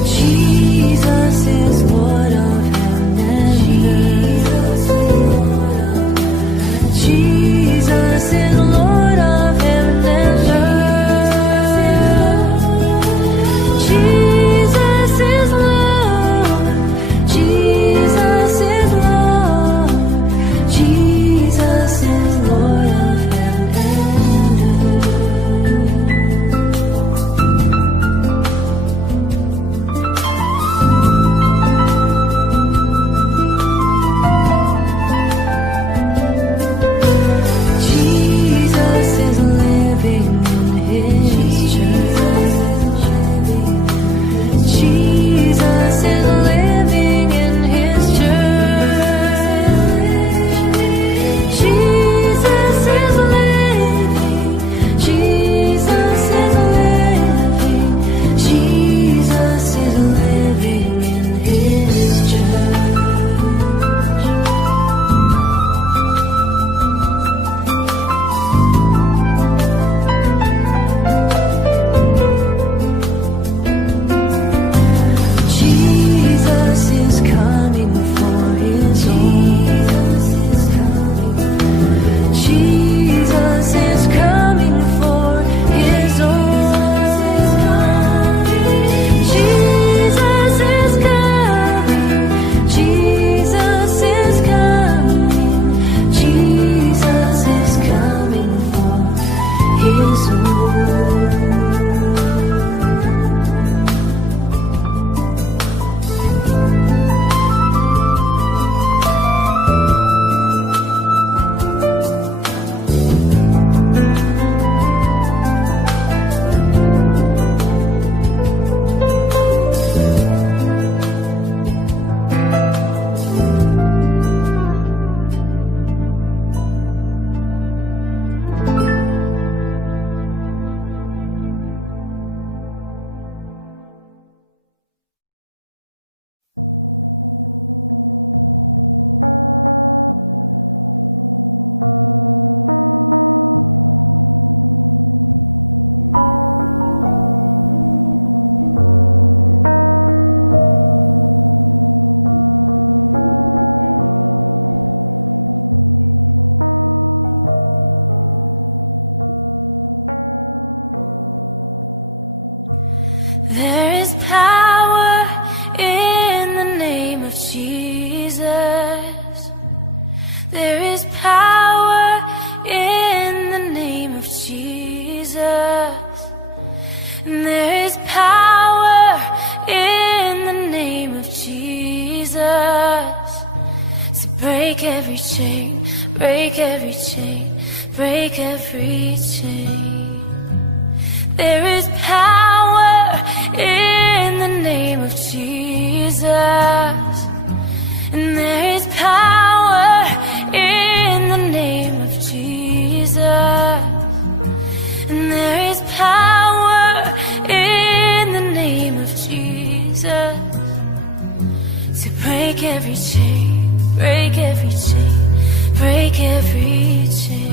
Jesus is Lord of heaven and earth. Jesus is Lord of heaven and earth. Jesus is Lord. Jesus is Lord. Jesus is Lord of heaven and earth. Jesus is living in His church. Jesus is living in His church. Jesus is living. Jesus is living. Jesus is living in His church. Jesus is coming for His own. Jesus is coming for His own. Jesus is coming. Jesus is coming. Jesus is coming for His own. There is power in the name of Jesus. There is power in the name of Jesus. to break every chain, break every chain, break every chain. There is power in the name of Jesus, and there is power in the name of Jesus, and there is power in the name of Jesus to break every chain, break every chain, break every chain.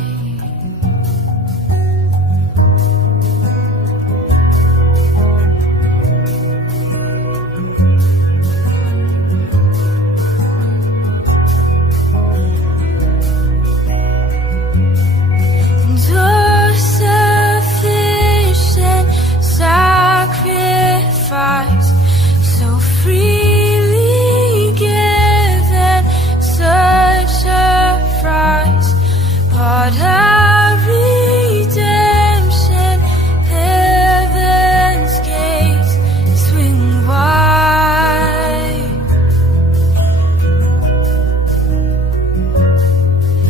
Sacrifice so freely given, such a price, but our redemption, heaven's gates swing wide,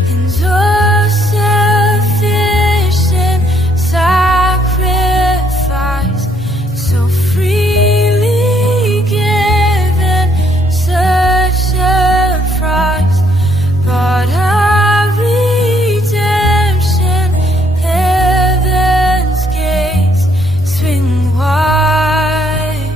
and your sufficient sacrifice so freely given, such a price, but our redemption, heaven's gates swing wide.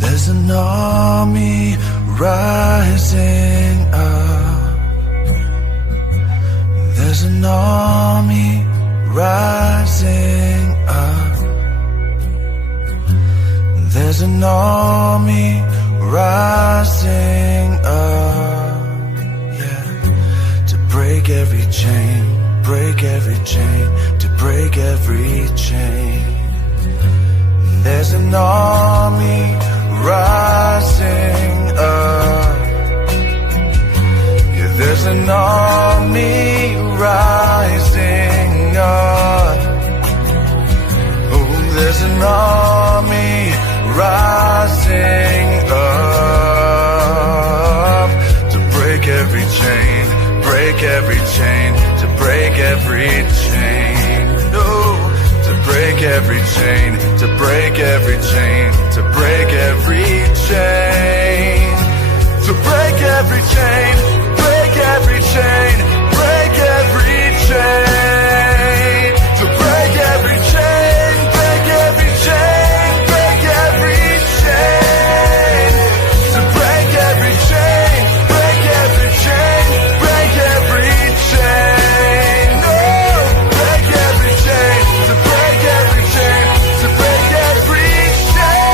There's an army rising up. There's an army rising up. There's an army rising up. Yeah. To break every chain, break every chain, to break every chain. There's an army rising up. Yeah, there's an army rising up. Oh, there's an army rising up to break every chain, break every chain, to break every chain. Oh, to break every chain, to break every chain, to break every chain, to break every chain, break every chain, break every chain, to break every chain, break every chain, break every chain, to break every chain, break every chain, break every chain, no, break every chain, to break every chain, to break every chain.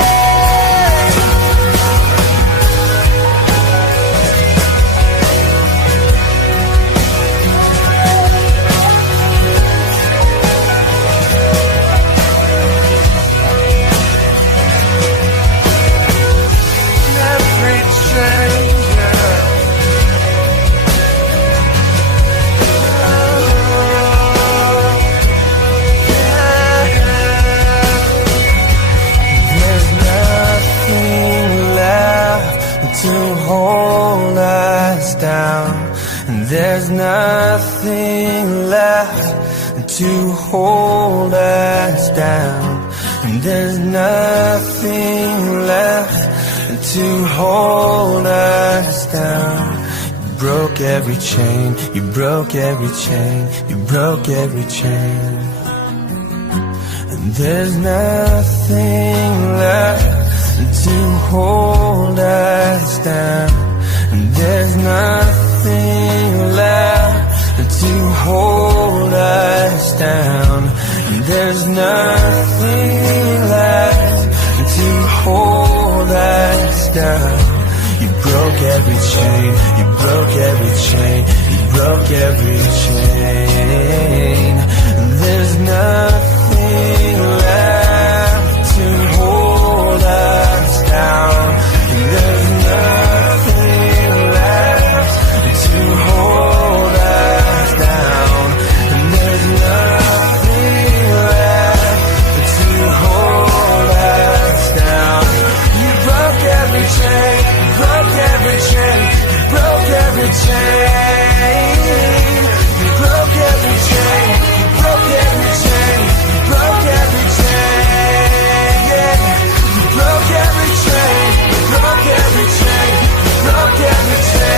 Every chain, yeah. There's nothing left to hold us down, and there's nothing left to hold us down, and there's nothing left to hold us down. You broke every chain, you broke every chain, you broke every chain. And there's nothing left to hold us down, and there's nothing left to hold us down, and there's nothing left to hold us down. You broke every chain. You broke every chain. You broke every chain. There's nothing left to hold us down. There's nothing left to hold us down. There's nothing left to hold us down. You broke every chain. You broke every chain. You broke every chain. You broke every chain. You broke every chain. You broke every chain. Yeah. You broke every chain. You broke every chain. You broke every chain.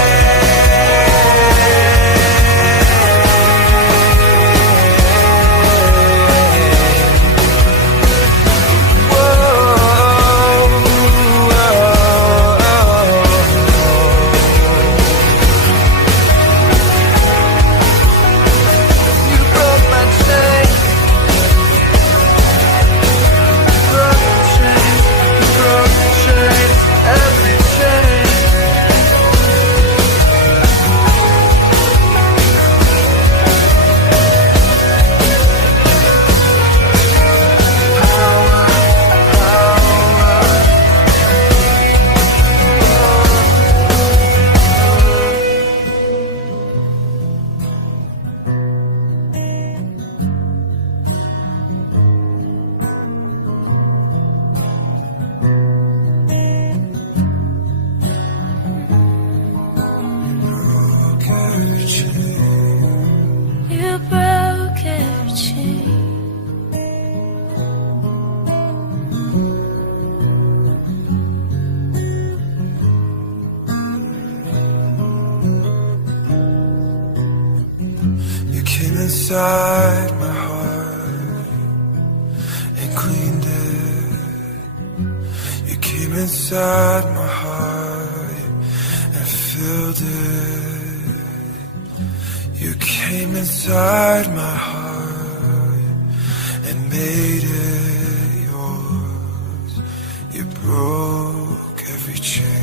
You broke every chain. You came inside my heart and cleaned it. You came inside my heart and filled it. You came inside my heart and made it yours. You broke every chain.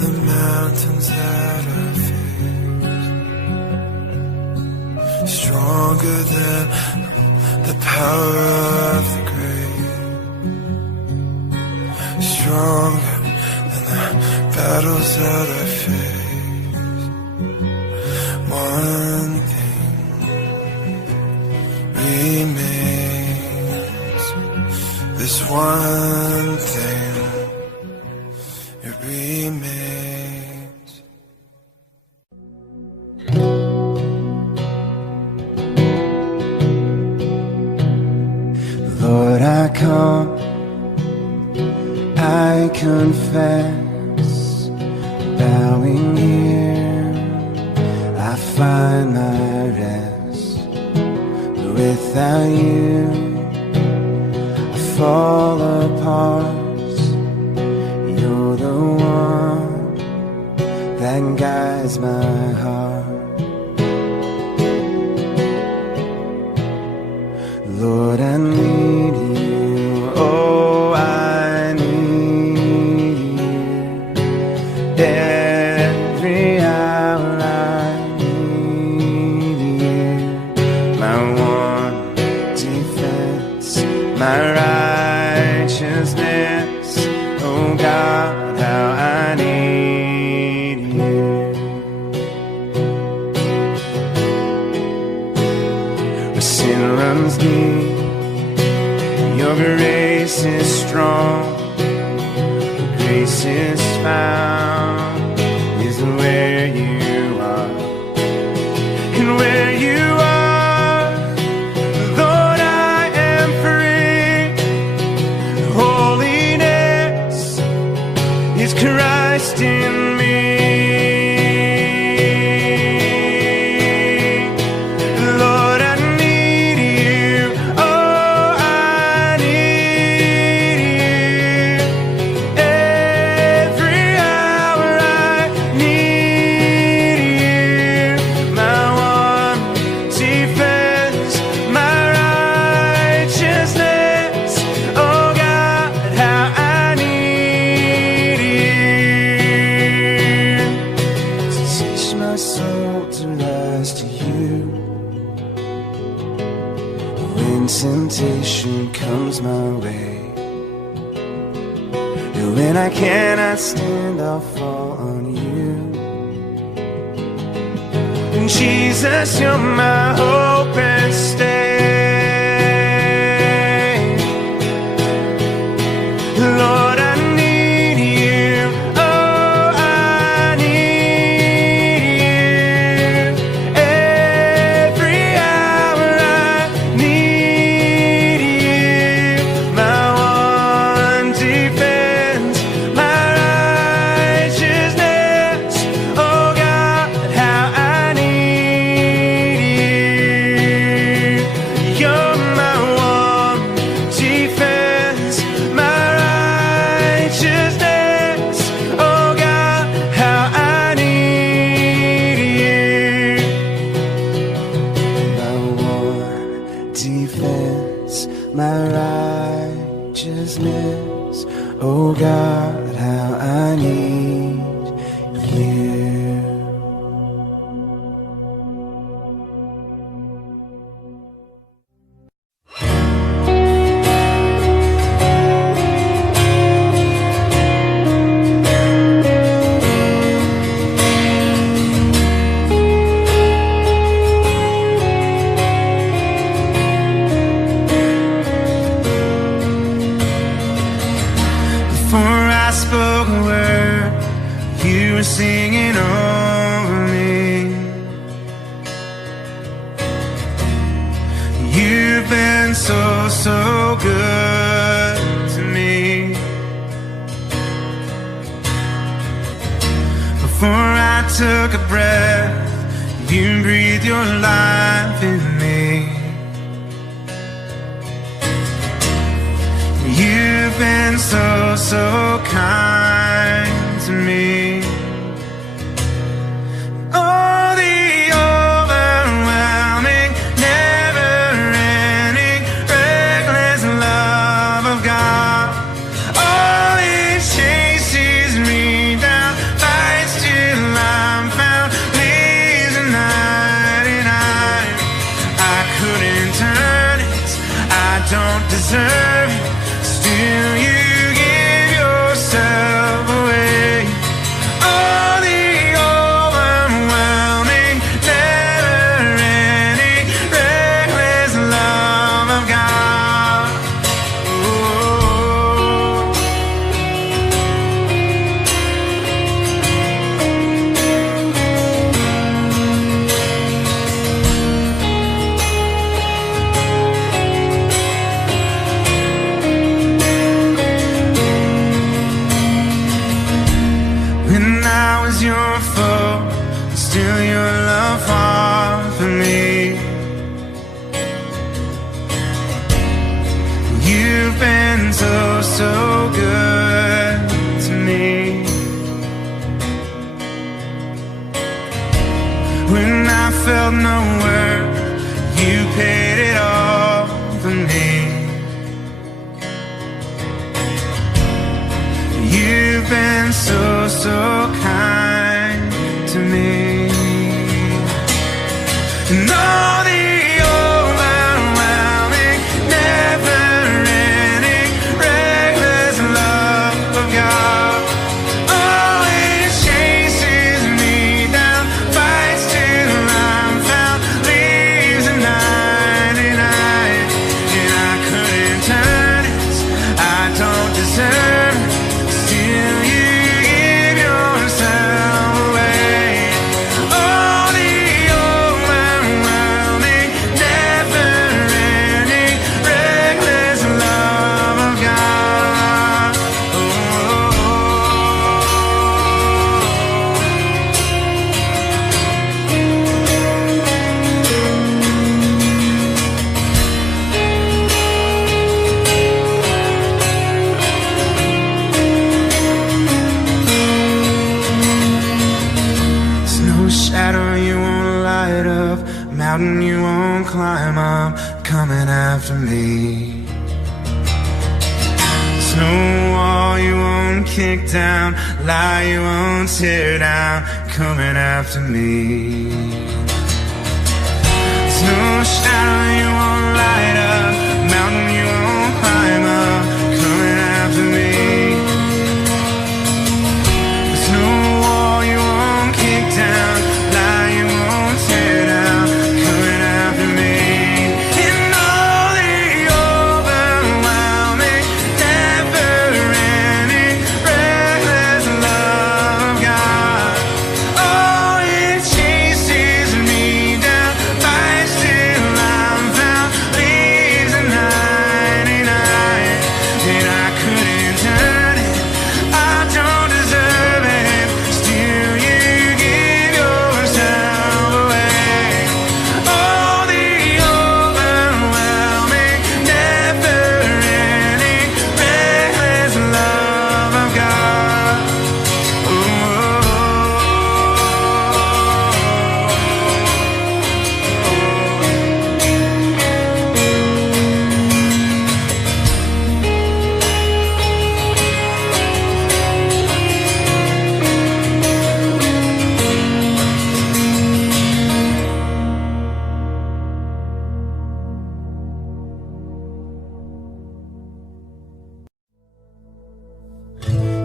the mountains that I face, stronger than the power of the grave, stronger than the battles that I face. One thing remains, this one thing, it remains. Lord, I come, I confess, bowing here, I find my rest. But without you, I fall apart. You're the one that guides my heart. Lord, I need you, oh, I need you. Every hour I need you. My one defense, my righteousness, oh God, how I need you. Where sin runs deep, your grace is strong. Where grace is found is where you are. And where you are, Lord, I am free. Holiness is Christ in me. Lord, I need you. Oh, I need you. Every hour I need you. My one defense, my righteousness. Oh God, how I need you. So teach my soul to rise to you. When temptation comes my way, and when I cannot stand, I'll fall on you. And Jesus, you're my hope and stay. Lord, I need you. Oh, I need you. Every hour I need you. My one defense, my righteousness. Oh God, how I need you. You're my one defense, my righteousness. Oh God, how I need you. My one defense, my righteousness. Oh God, how I need you. Before I spoke a word, you were singing over me. You've been so, so good to me. Before I took a breath, you breathed your life in me. You've been so, so kind to me. Oh, the overwhelming, never-ending, reckless love of God. Oh, it chases me down, You've been so, so good to me. When I felt no worth, you paid it all for me. You've been so, so kind to me. And all the overwhelming, never-ending, reckless love of God always chases me down, fights till I'm found, leaves at 99. And I couldn't turn it, I don't deserve it, still you give yourself away. All the overwhelming, never-ending, reckless love of God. There's no shadow you won't light up, mountain you won't climb up, coming after me. There's no wall you won't kick down, lie you won't tear down, coming after me. There's no shadow you won't light up, mountain you won't climb up, coming after me. There's no wall you won't kick down, lie you won't tear down, coming after me. And all the overwhelming, never-ending, reckless love of God, oh, it chases me down, fights till I'm found, leaves at 99. And I couldn't turn it, I don't deserve it, still you give yourself away. All the overwhelming, never-ending, reckless love of God.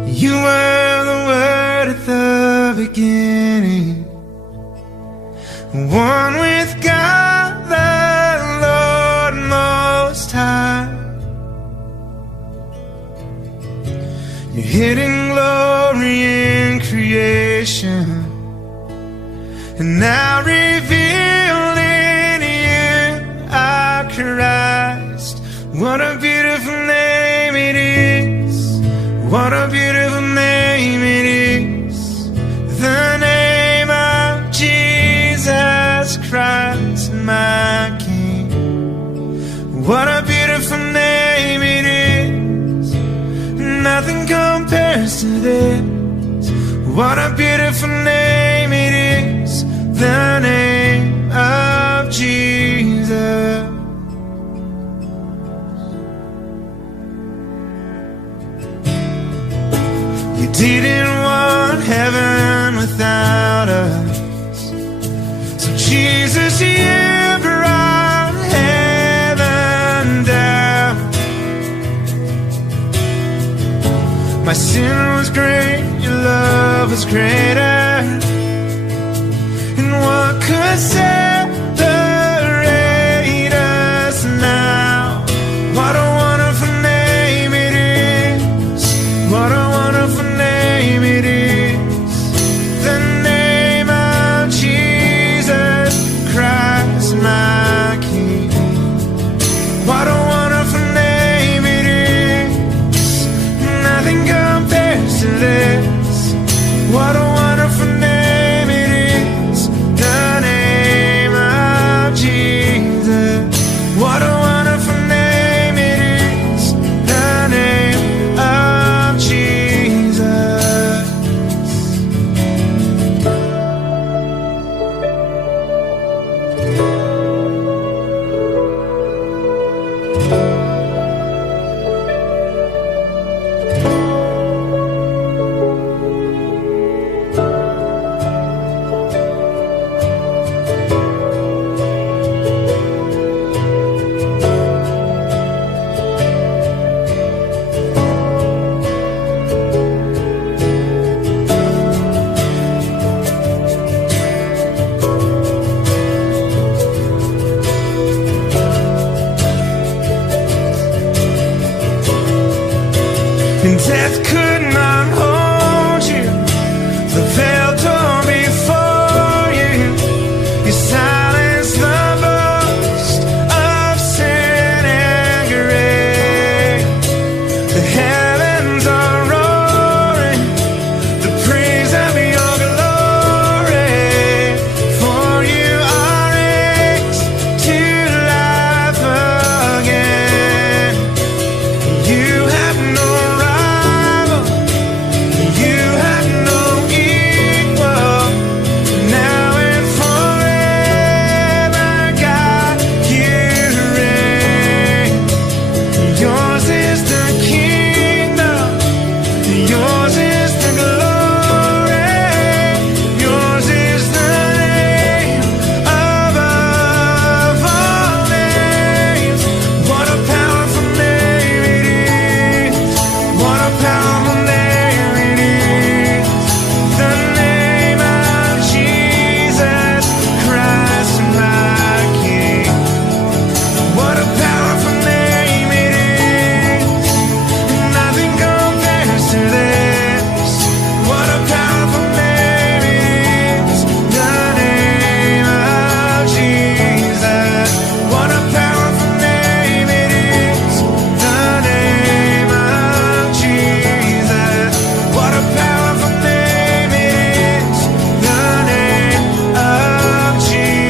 You were the Word at the beginning, one with God the Lord Most High. Your hidden glory in creation, and now revealed in you, our Christ. What a beautiful name it is. What a beautiful name it is. The name of Jesus Christ, my King. What a beautiful name it is. Nothing compares to this. What a beautiful name it is. The name of Jesus. You didn't want heaven without us, so Jesus, you brought heaven down. My sin was great, your love was greater, and what could separate us now? What a wonderful name it is. What a wonderful name it is. The name of Jesus Christ, my King. What a wonderful name it is. Nothing compares to this. What a wonderful name it is. The name of Jesus. What a wonderful name it is. and death could not hold you. The veil torn before you. You silenced the boast of sin and grave. The heavens are roaring the praise of your glory. For you are raised to life again. You have no rival, you have no equal. Now and forever, God, you reign. Yours is the kingdom, yours is the glory, yours is the name above all names. What a powerful name it is. What a powerful name it is. The name of Jesus Christ, my King. What a powerful name it is. Nothing compares to this. What a powerful name it is. The name of Jesus. What a powerful name it is. The name of Jesus. What a powerful name it is. The name of Jesus.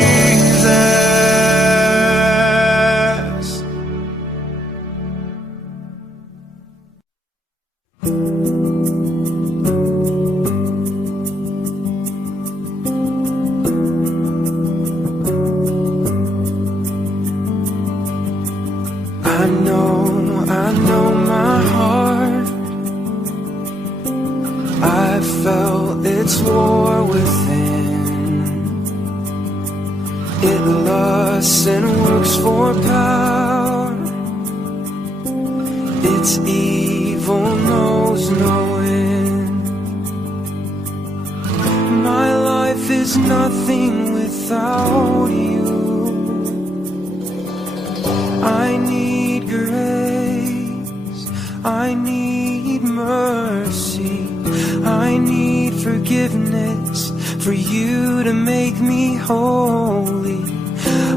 I know my heart. I felt its war within. It lusts and works for power. Its evil knows no end. My life is nothing without you. I need grace, I need mercy, I need forgiveness for you to make me holy.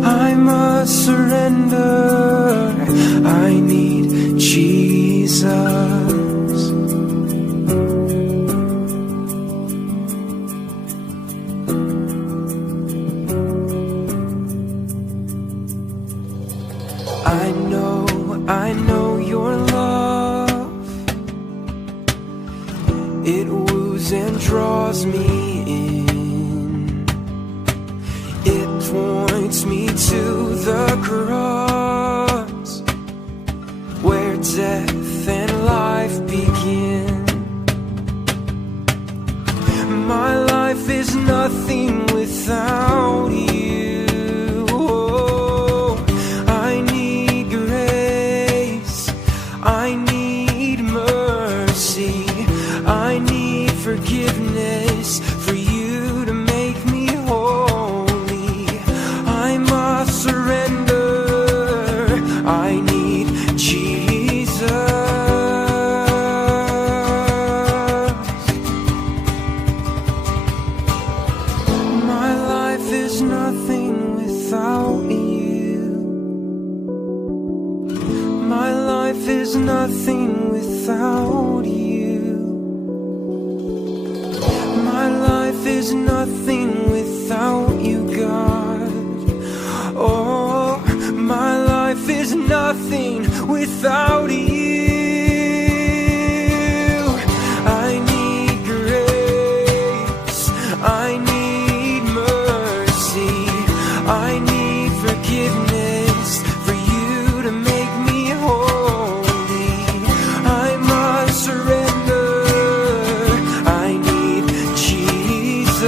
I must surrender, I need Jesus. I know your love. It woos and draws me in. It points me to the cross, where death and life begin. My life is nothing without you. I need mercy, I need forgiveness for you to make me holy. I must surrender, I need Jesus. My life is nothing without you. My life is nothing without you. My life is nothing without you, God. Oh, my life is nothing without you. I need grace, I need mercy, I need forgiveness for you to make me holy. I must surrender, I need Jesus.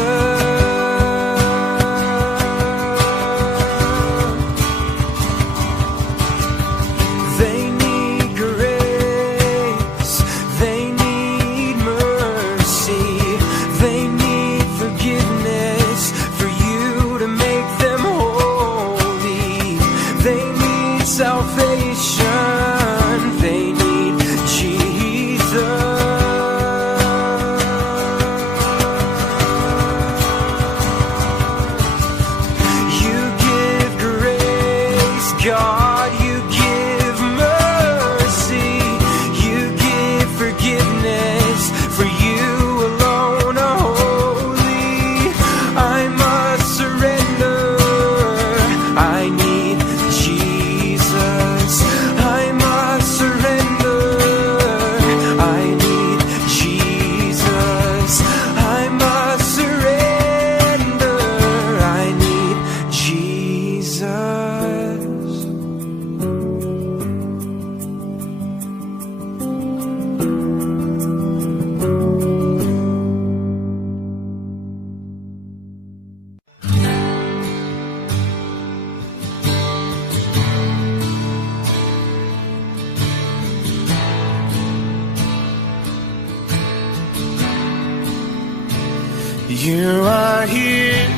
You are here,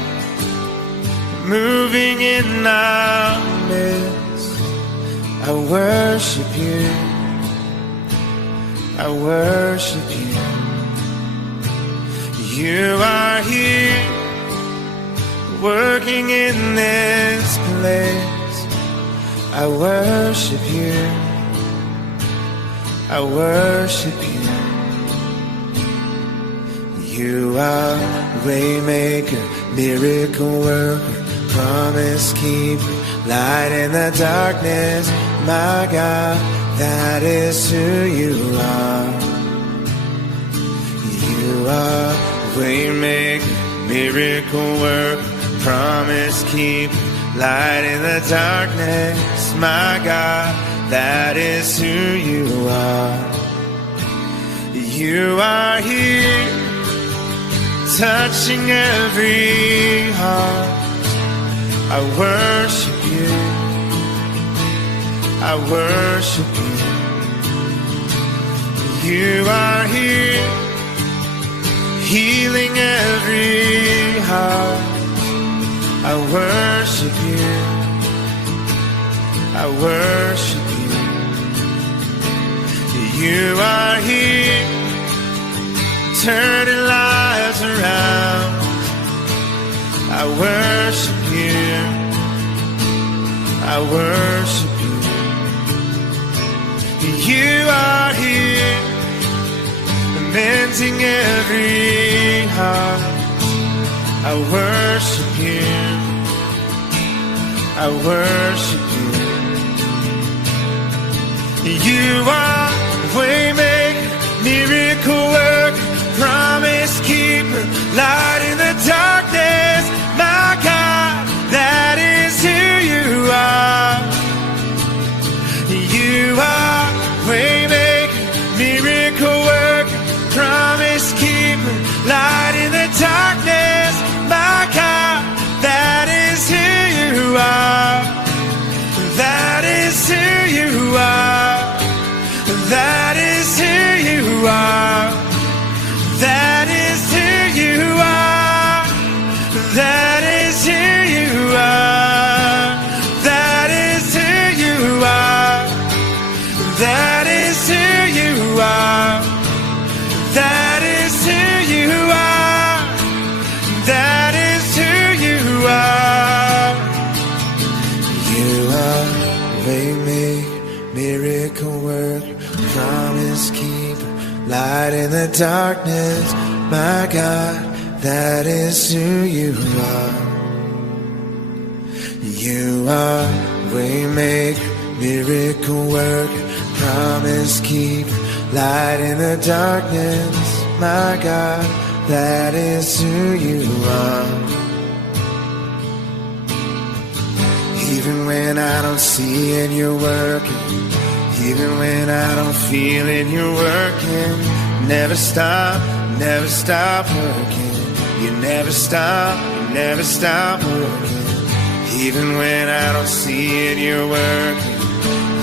moving in our midst. I worship you. I worship you. You are here, working in this place. I worship you. I worship you. You are waymaker, miracle worker, promise keeper, light in the darkness. My God, that is who you are. You are waymaker, miracle worker, promise keeper, light in the darkness. My God, that is who you are. You are here, touching every heart. I worship you. I worship you. You are here, healing every heart. I worship you. I worship you. You are here, turning lives around. I worship you. I worship you. You are here, mending every heart. I worship you. I worship you. You are waymaker, miracle worker, promise keeper, light in the darkness. My God, that is who you are. You are waymaker, miracle worker, promise keeper, light in the darkness. My God, that is who you are. That is who you are. That is who you are. That is who you are. That is who you are. That is who you are. That is who you are. That is who you are. That is who you are. You are waymaker, miracle worker, promise keeper, light in the darkness. My God, that is who you are. You are waymaker, miracle worker, promise keeper, light in the darkness. My God, that is who you are. Even when I don't see it, you're working. Even when I don't feel it, you're working. Never stop working. You never stop working. Even when I don't see it, you're working.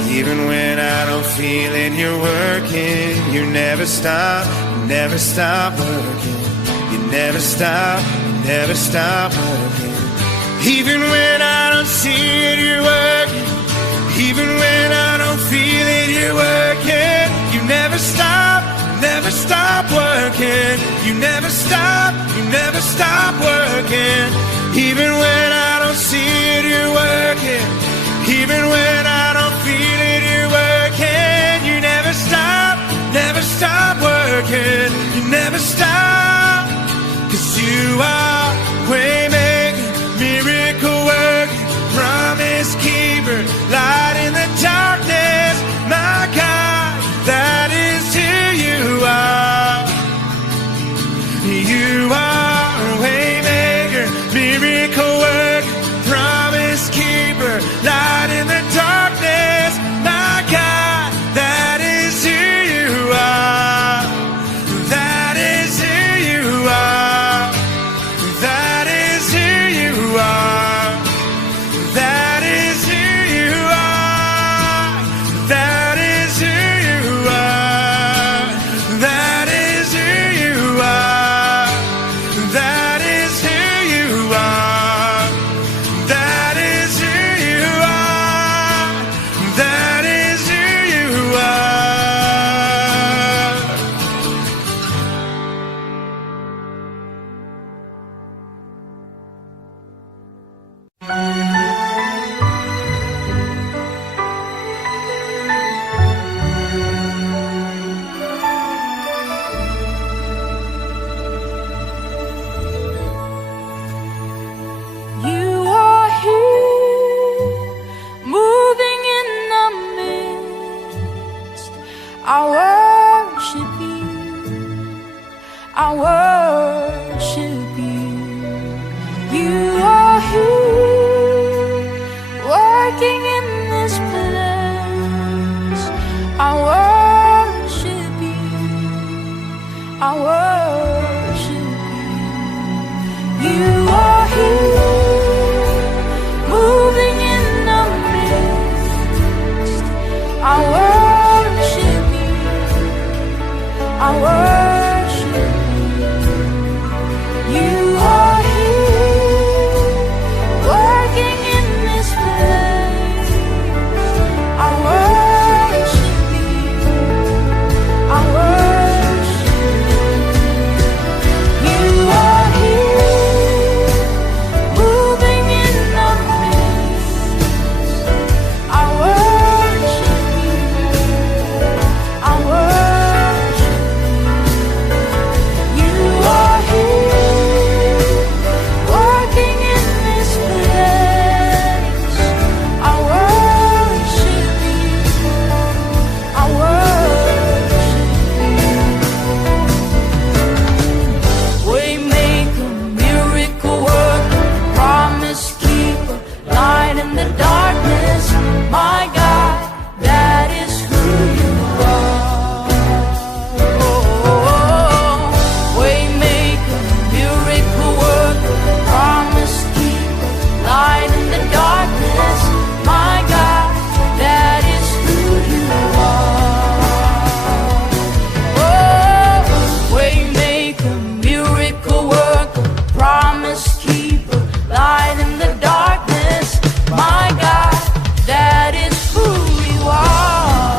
Even when I don't feel it, you're working. You never stop working. You never stop working. Even when I don't see it, you're working. Even when I don't feel it, you're working. You never stop working. You never stop working. Even when I don't see it, you're working. Even when I don't feel it, you're working. You never stop working. You never stop. 'Cause you are waymaker, miracle worker, promise keeper, light in the darkness. My God, that is who you are. You are waymaker, miracle worker, promise keeper, light in the darkness. My God, that is who you are. That is who you are. I worship you. I worship you. You are here, working in this place. I worship you. I worship you. You are here, moving in the midst. I worship you. I worship you. You are here, working in this place. I worship you. I worship you. You are here, moving in the midst. I worship you. I worship you. You are here, working in this place. I worship you. I worship you. Waymaker, miracle worker, promise keeper, light in the darkness. My God, that is who you are. Waymaker, miracle worker, promise keeper, light in the darkness. My God, that is who you are. Waymaker, miracle worker, promise keeper, light in the darkness. My God, that is who you are.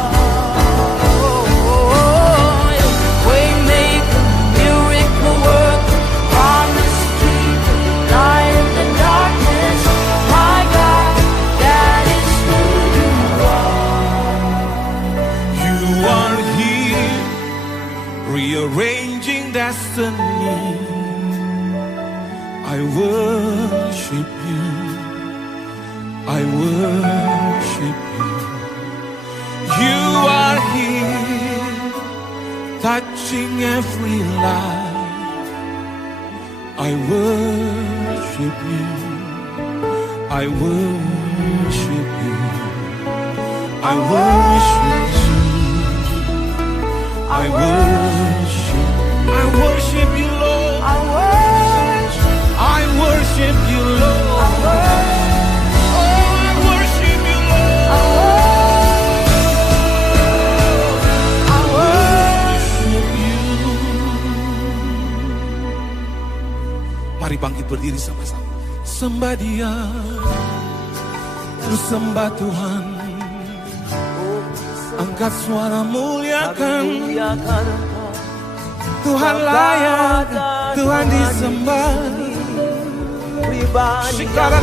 Waymaker, miracle worker, promise keeper, light in the darkness. My God, that is who you are. You are here, rearranging destiny. I worship you. I worship you. You are here, touching every life. I worship you. I worship you. I worship you. I worship. I worship you, Lord. I worship. I worship you, Lord. I worship. Oh, I worship you, Lord. I worship. Worship you. Mari bangkit berdiri sama-sama. Sembah Dia, terus sembah Tuhan. Angkat suara muliakan. Tuhan layak, Tuhan disembah. Shikara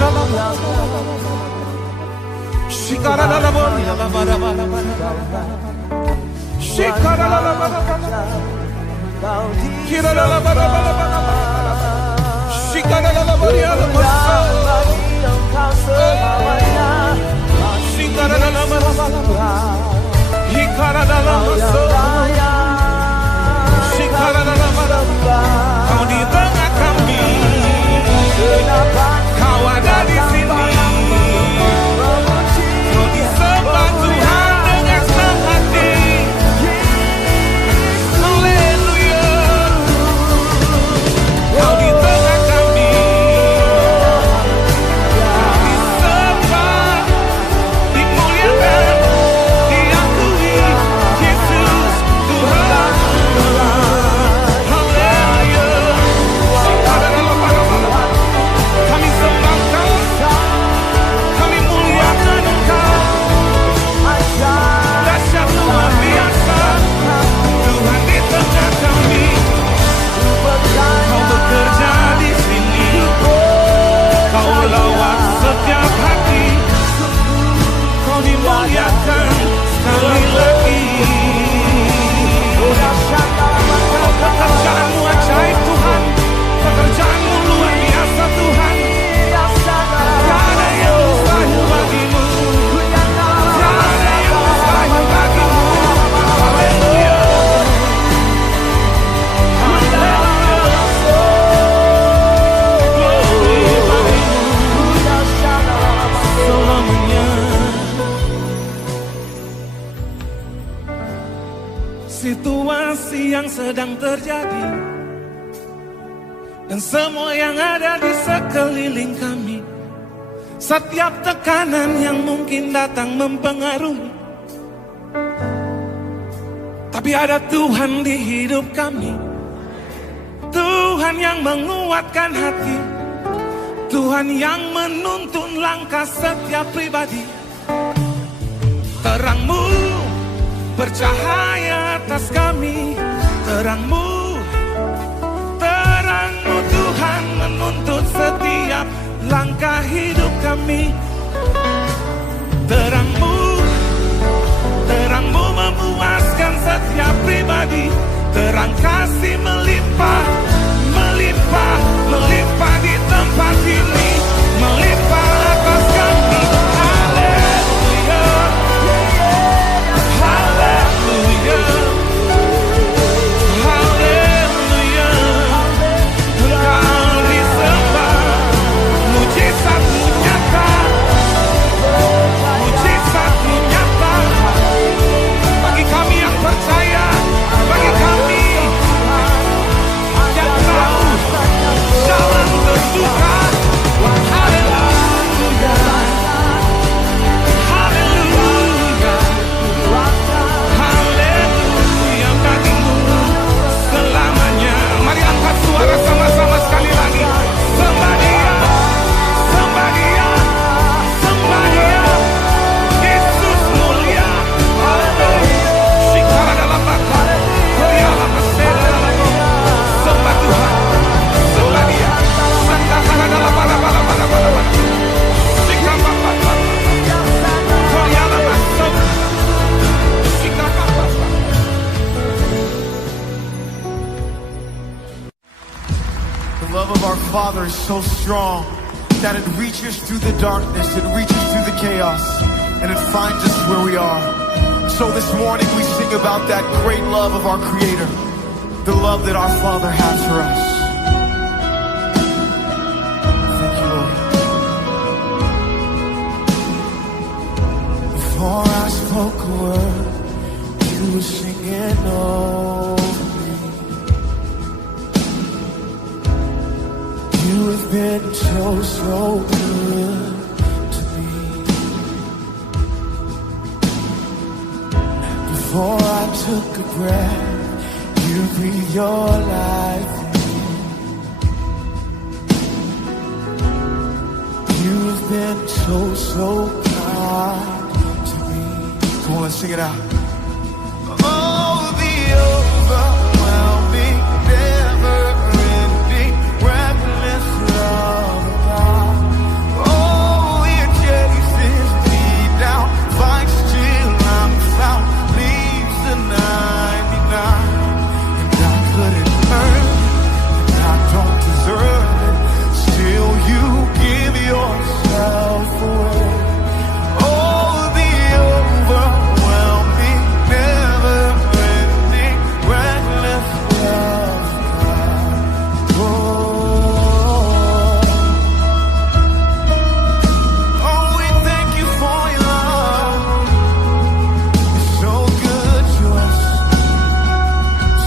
Kau di tengah kami, Kau ada di sini. Kau disembah Tuhan dengan sehati. Haleluya. Kau di tengah kami, Kau disembah, dimuliakan, diakui Yesus situasi yang sedang terjadi dan semua yang ada di sekeliling kami. Setiap tekanan yang mungkin datang mempengaruhi, tapi ada Tuhan di hidup kami. Tuhan yang menguatkan hati, Tuhan yang menuntun langkah setiap pribadi. Terang-Mu bercahaya atas kami, terang-Mu Tuhan menuntut setiap langkah hidup kami. Terang-Mu memuaskan setiap pribadi. Terang kasih melimpah, melimpah, melimpah di tempat ini, melimpah atas kami. Haleluya, haleluya, haleluya. Engkau disembah, mujizat-Mu nyata, mujizat-Mu nyata. Bagi kami yang percaya, bagi kami yang tahu jalan terbuka. Haleluya, haleluya, haleluya bagimu selamanya. Mari angkat suara sama-sama sekali lagi. Sembah Dia, sembah Dia, sembah Dia. Yesus mulia. Shikara dalam bakar, Koryala Masela. Sembah Tuhan, sembah Dia. Sandakara dalam bala-bala. Shikara bakar, Koryala Masela. Shikara bakar. The love of our Father is so strong that it reaches through the darkness, it reaches through the chaos, and it finds us where we are. So this morning we sing about that great love of our Creator, the love that our Father has for us. Thank you, Lord. Before I spoke a word, you were singing over me. You have been so good to me. Before I took a breath, you breathed your life in me. You have been so kind to me. Come on, let's sing it out. Oh, the overwhelming, never-ending, reckless love of God. Oh, it chases me down, finds till I'm found, leaves the 99. And I couldn't earn it, and I don't deserve it. Still, you give yourself away. Oh, the overwhelming, never-ending, reckless love of God. Oh, we thank you for your love. It's so good to us,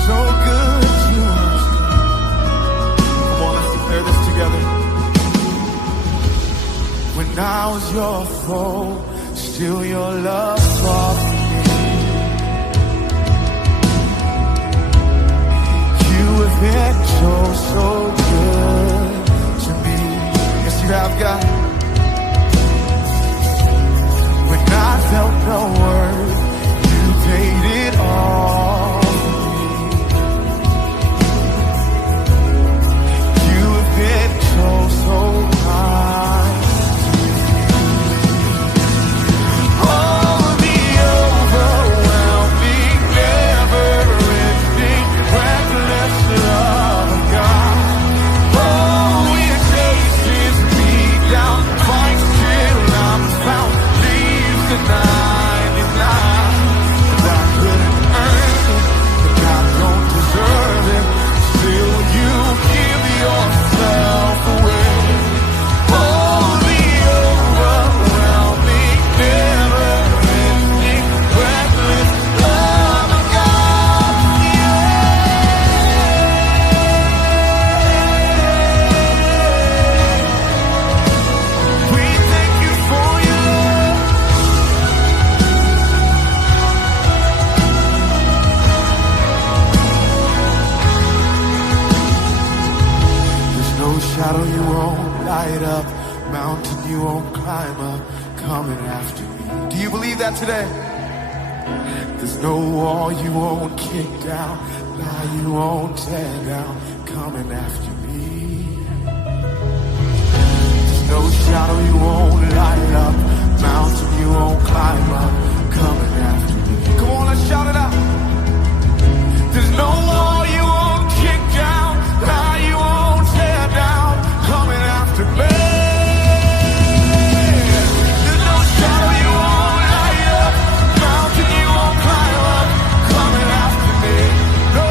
so good to us. Come on, let's declare this together. When I was your foe, still your love fought for me. You have been so good to me. Yes, you have, God. When I felt no worth, you paid it all for me. You have been so kind. Oh, the you won't climb up, coming after me. Do you believe that today? There's no wall you won't kick down, lie you won't tear down, coming after me. There's no shadow you won't light up, mountain you won't climb up, coming after me. Come on, let's shout it out. There's no wall you won't kick down, lie you won't tear down, coming after me. There's no shadow you won't light up, mountain you won't climb up, coming after me. No,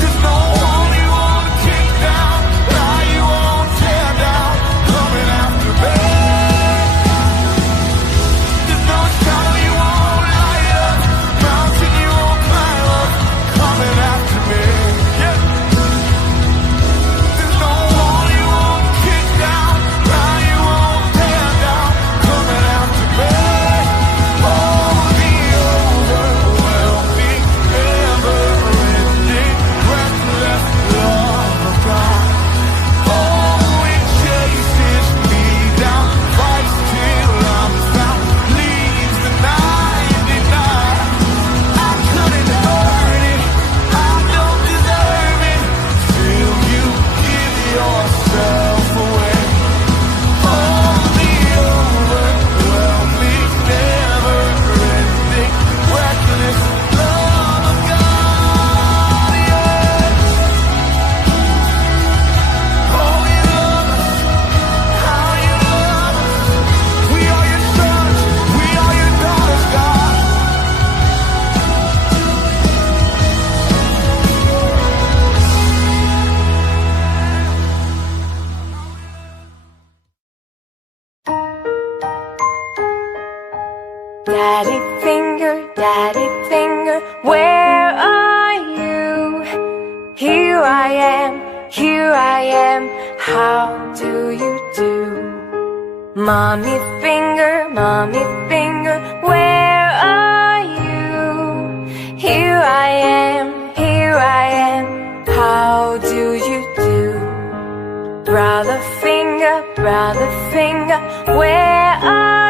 there's no wall you won't kick down, lie you won't tear down, coming after me. There's no shadow you won't light up, mountain you won't climb up, coming after me. Yeah. There's no wall you won't kick down, lie you won't tear down, coming after me. Oh, the overwhelming, never-ending, reckless love of God. Oh, it chases me down, fights till I'm found, leaves the 99. I couldn't earn it, I don't deserve it, till you give yourself away. Oh, the overwhelming, never-ending, reckless love of God. Yeah. Oh, you love us, how you love us. We are your sons, we are your daughters, God. Daddy finger, where are you? Here I am, how do you do? Mommy finger, where are you? Here I am, how do you do? Brother finger, where are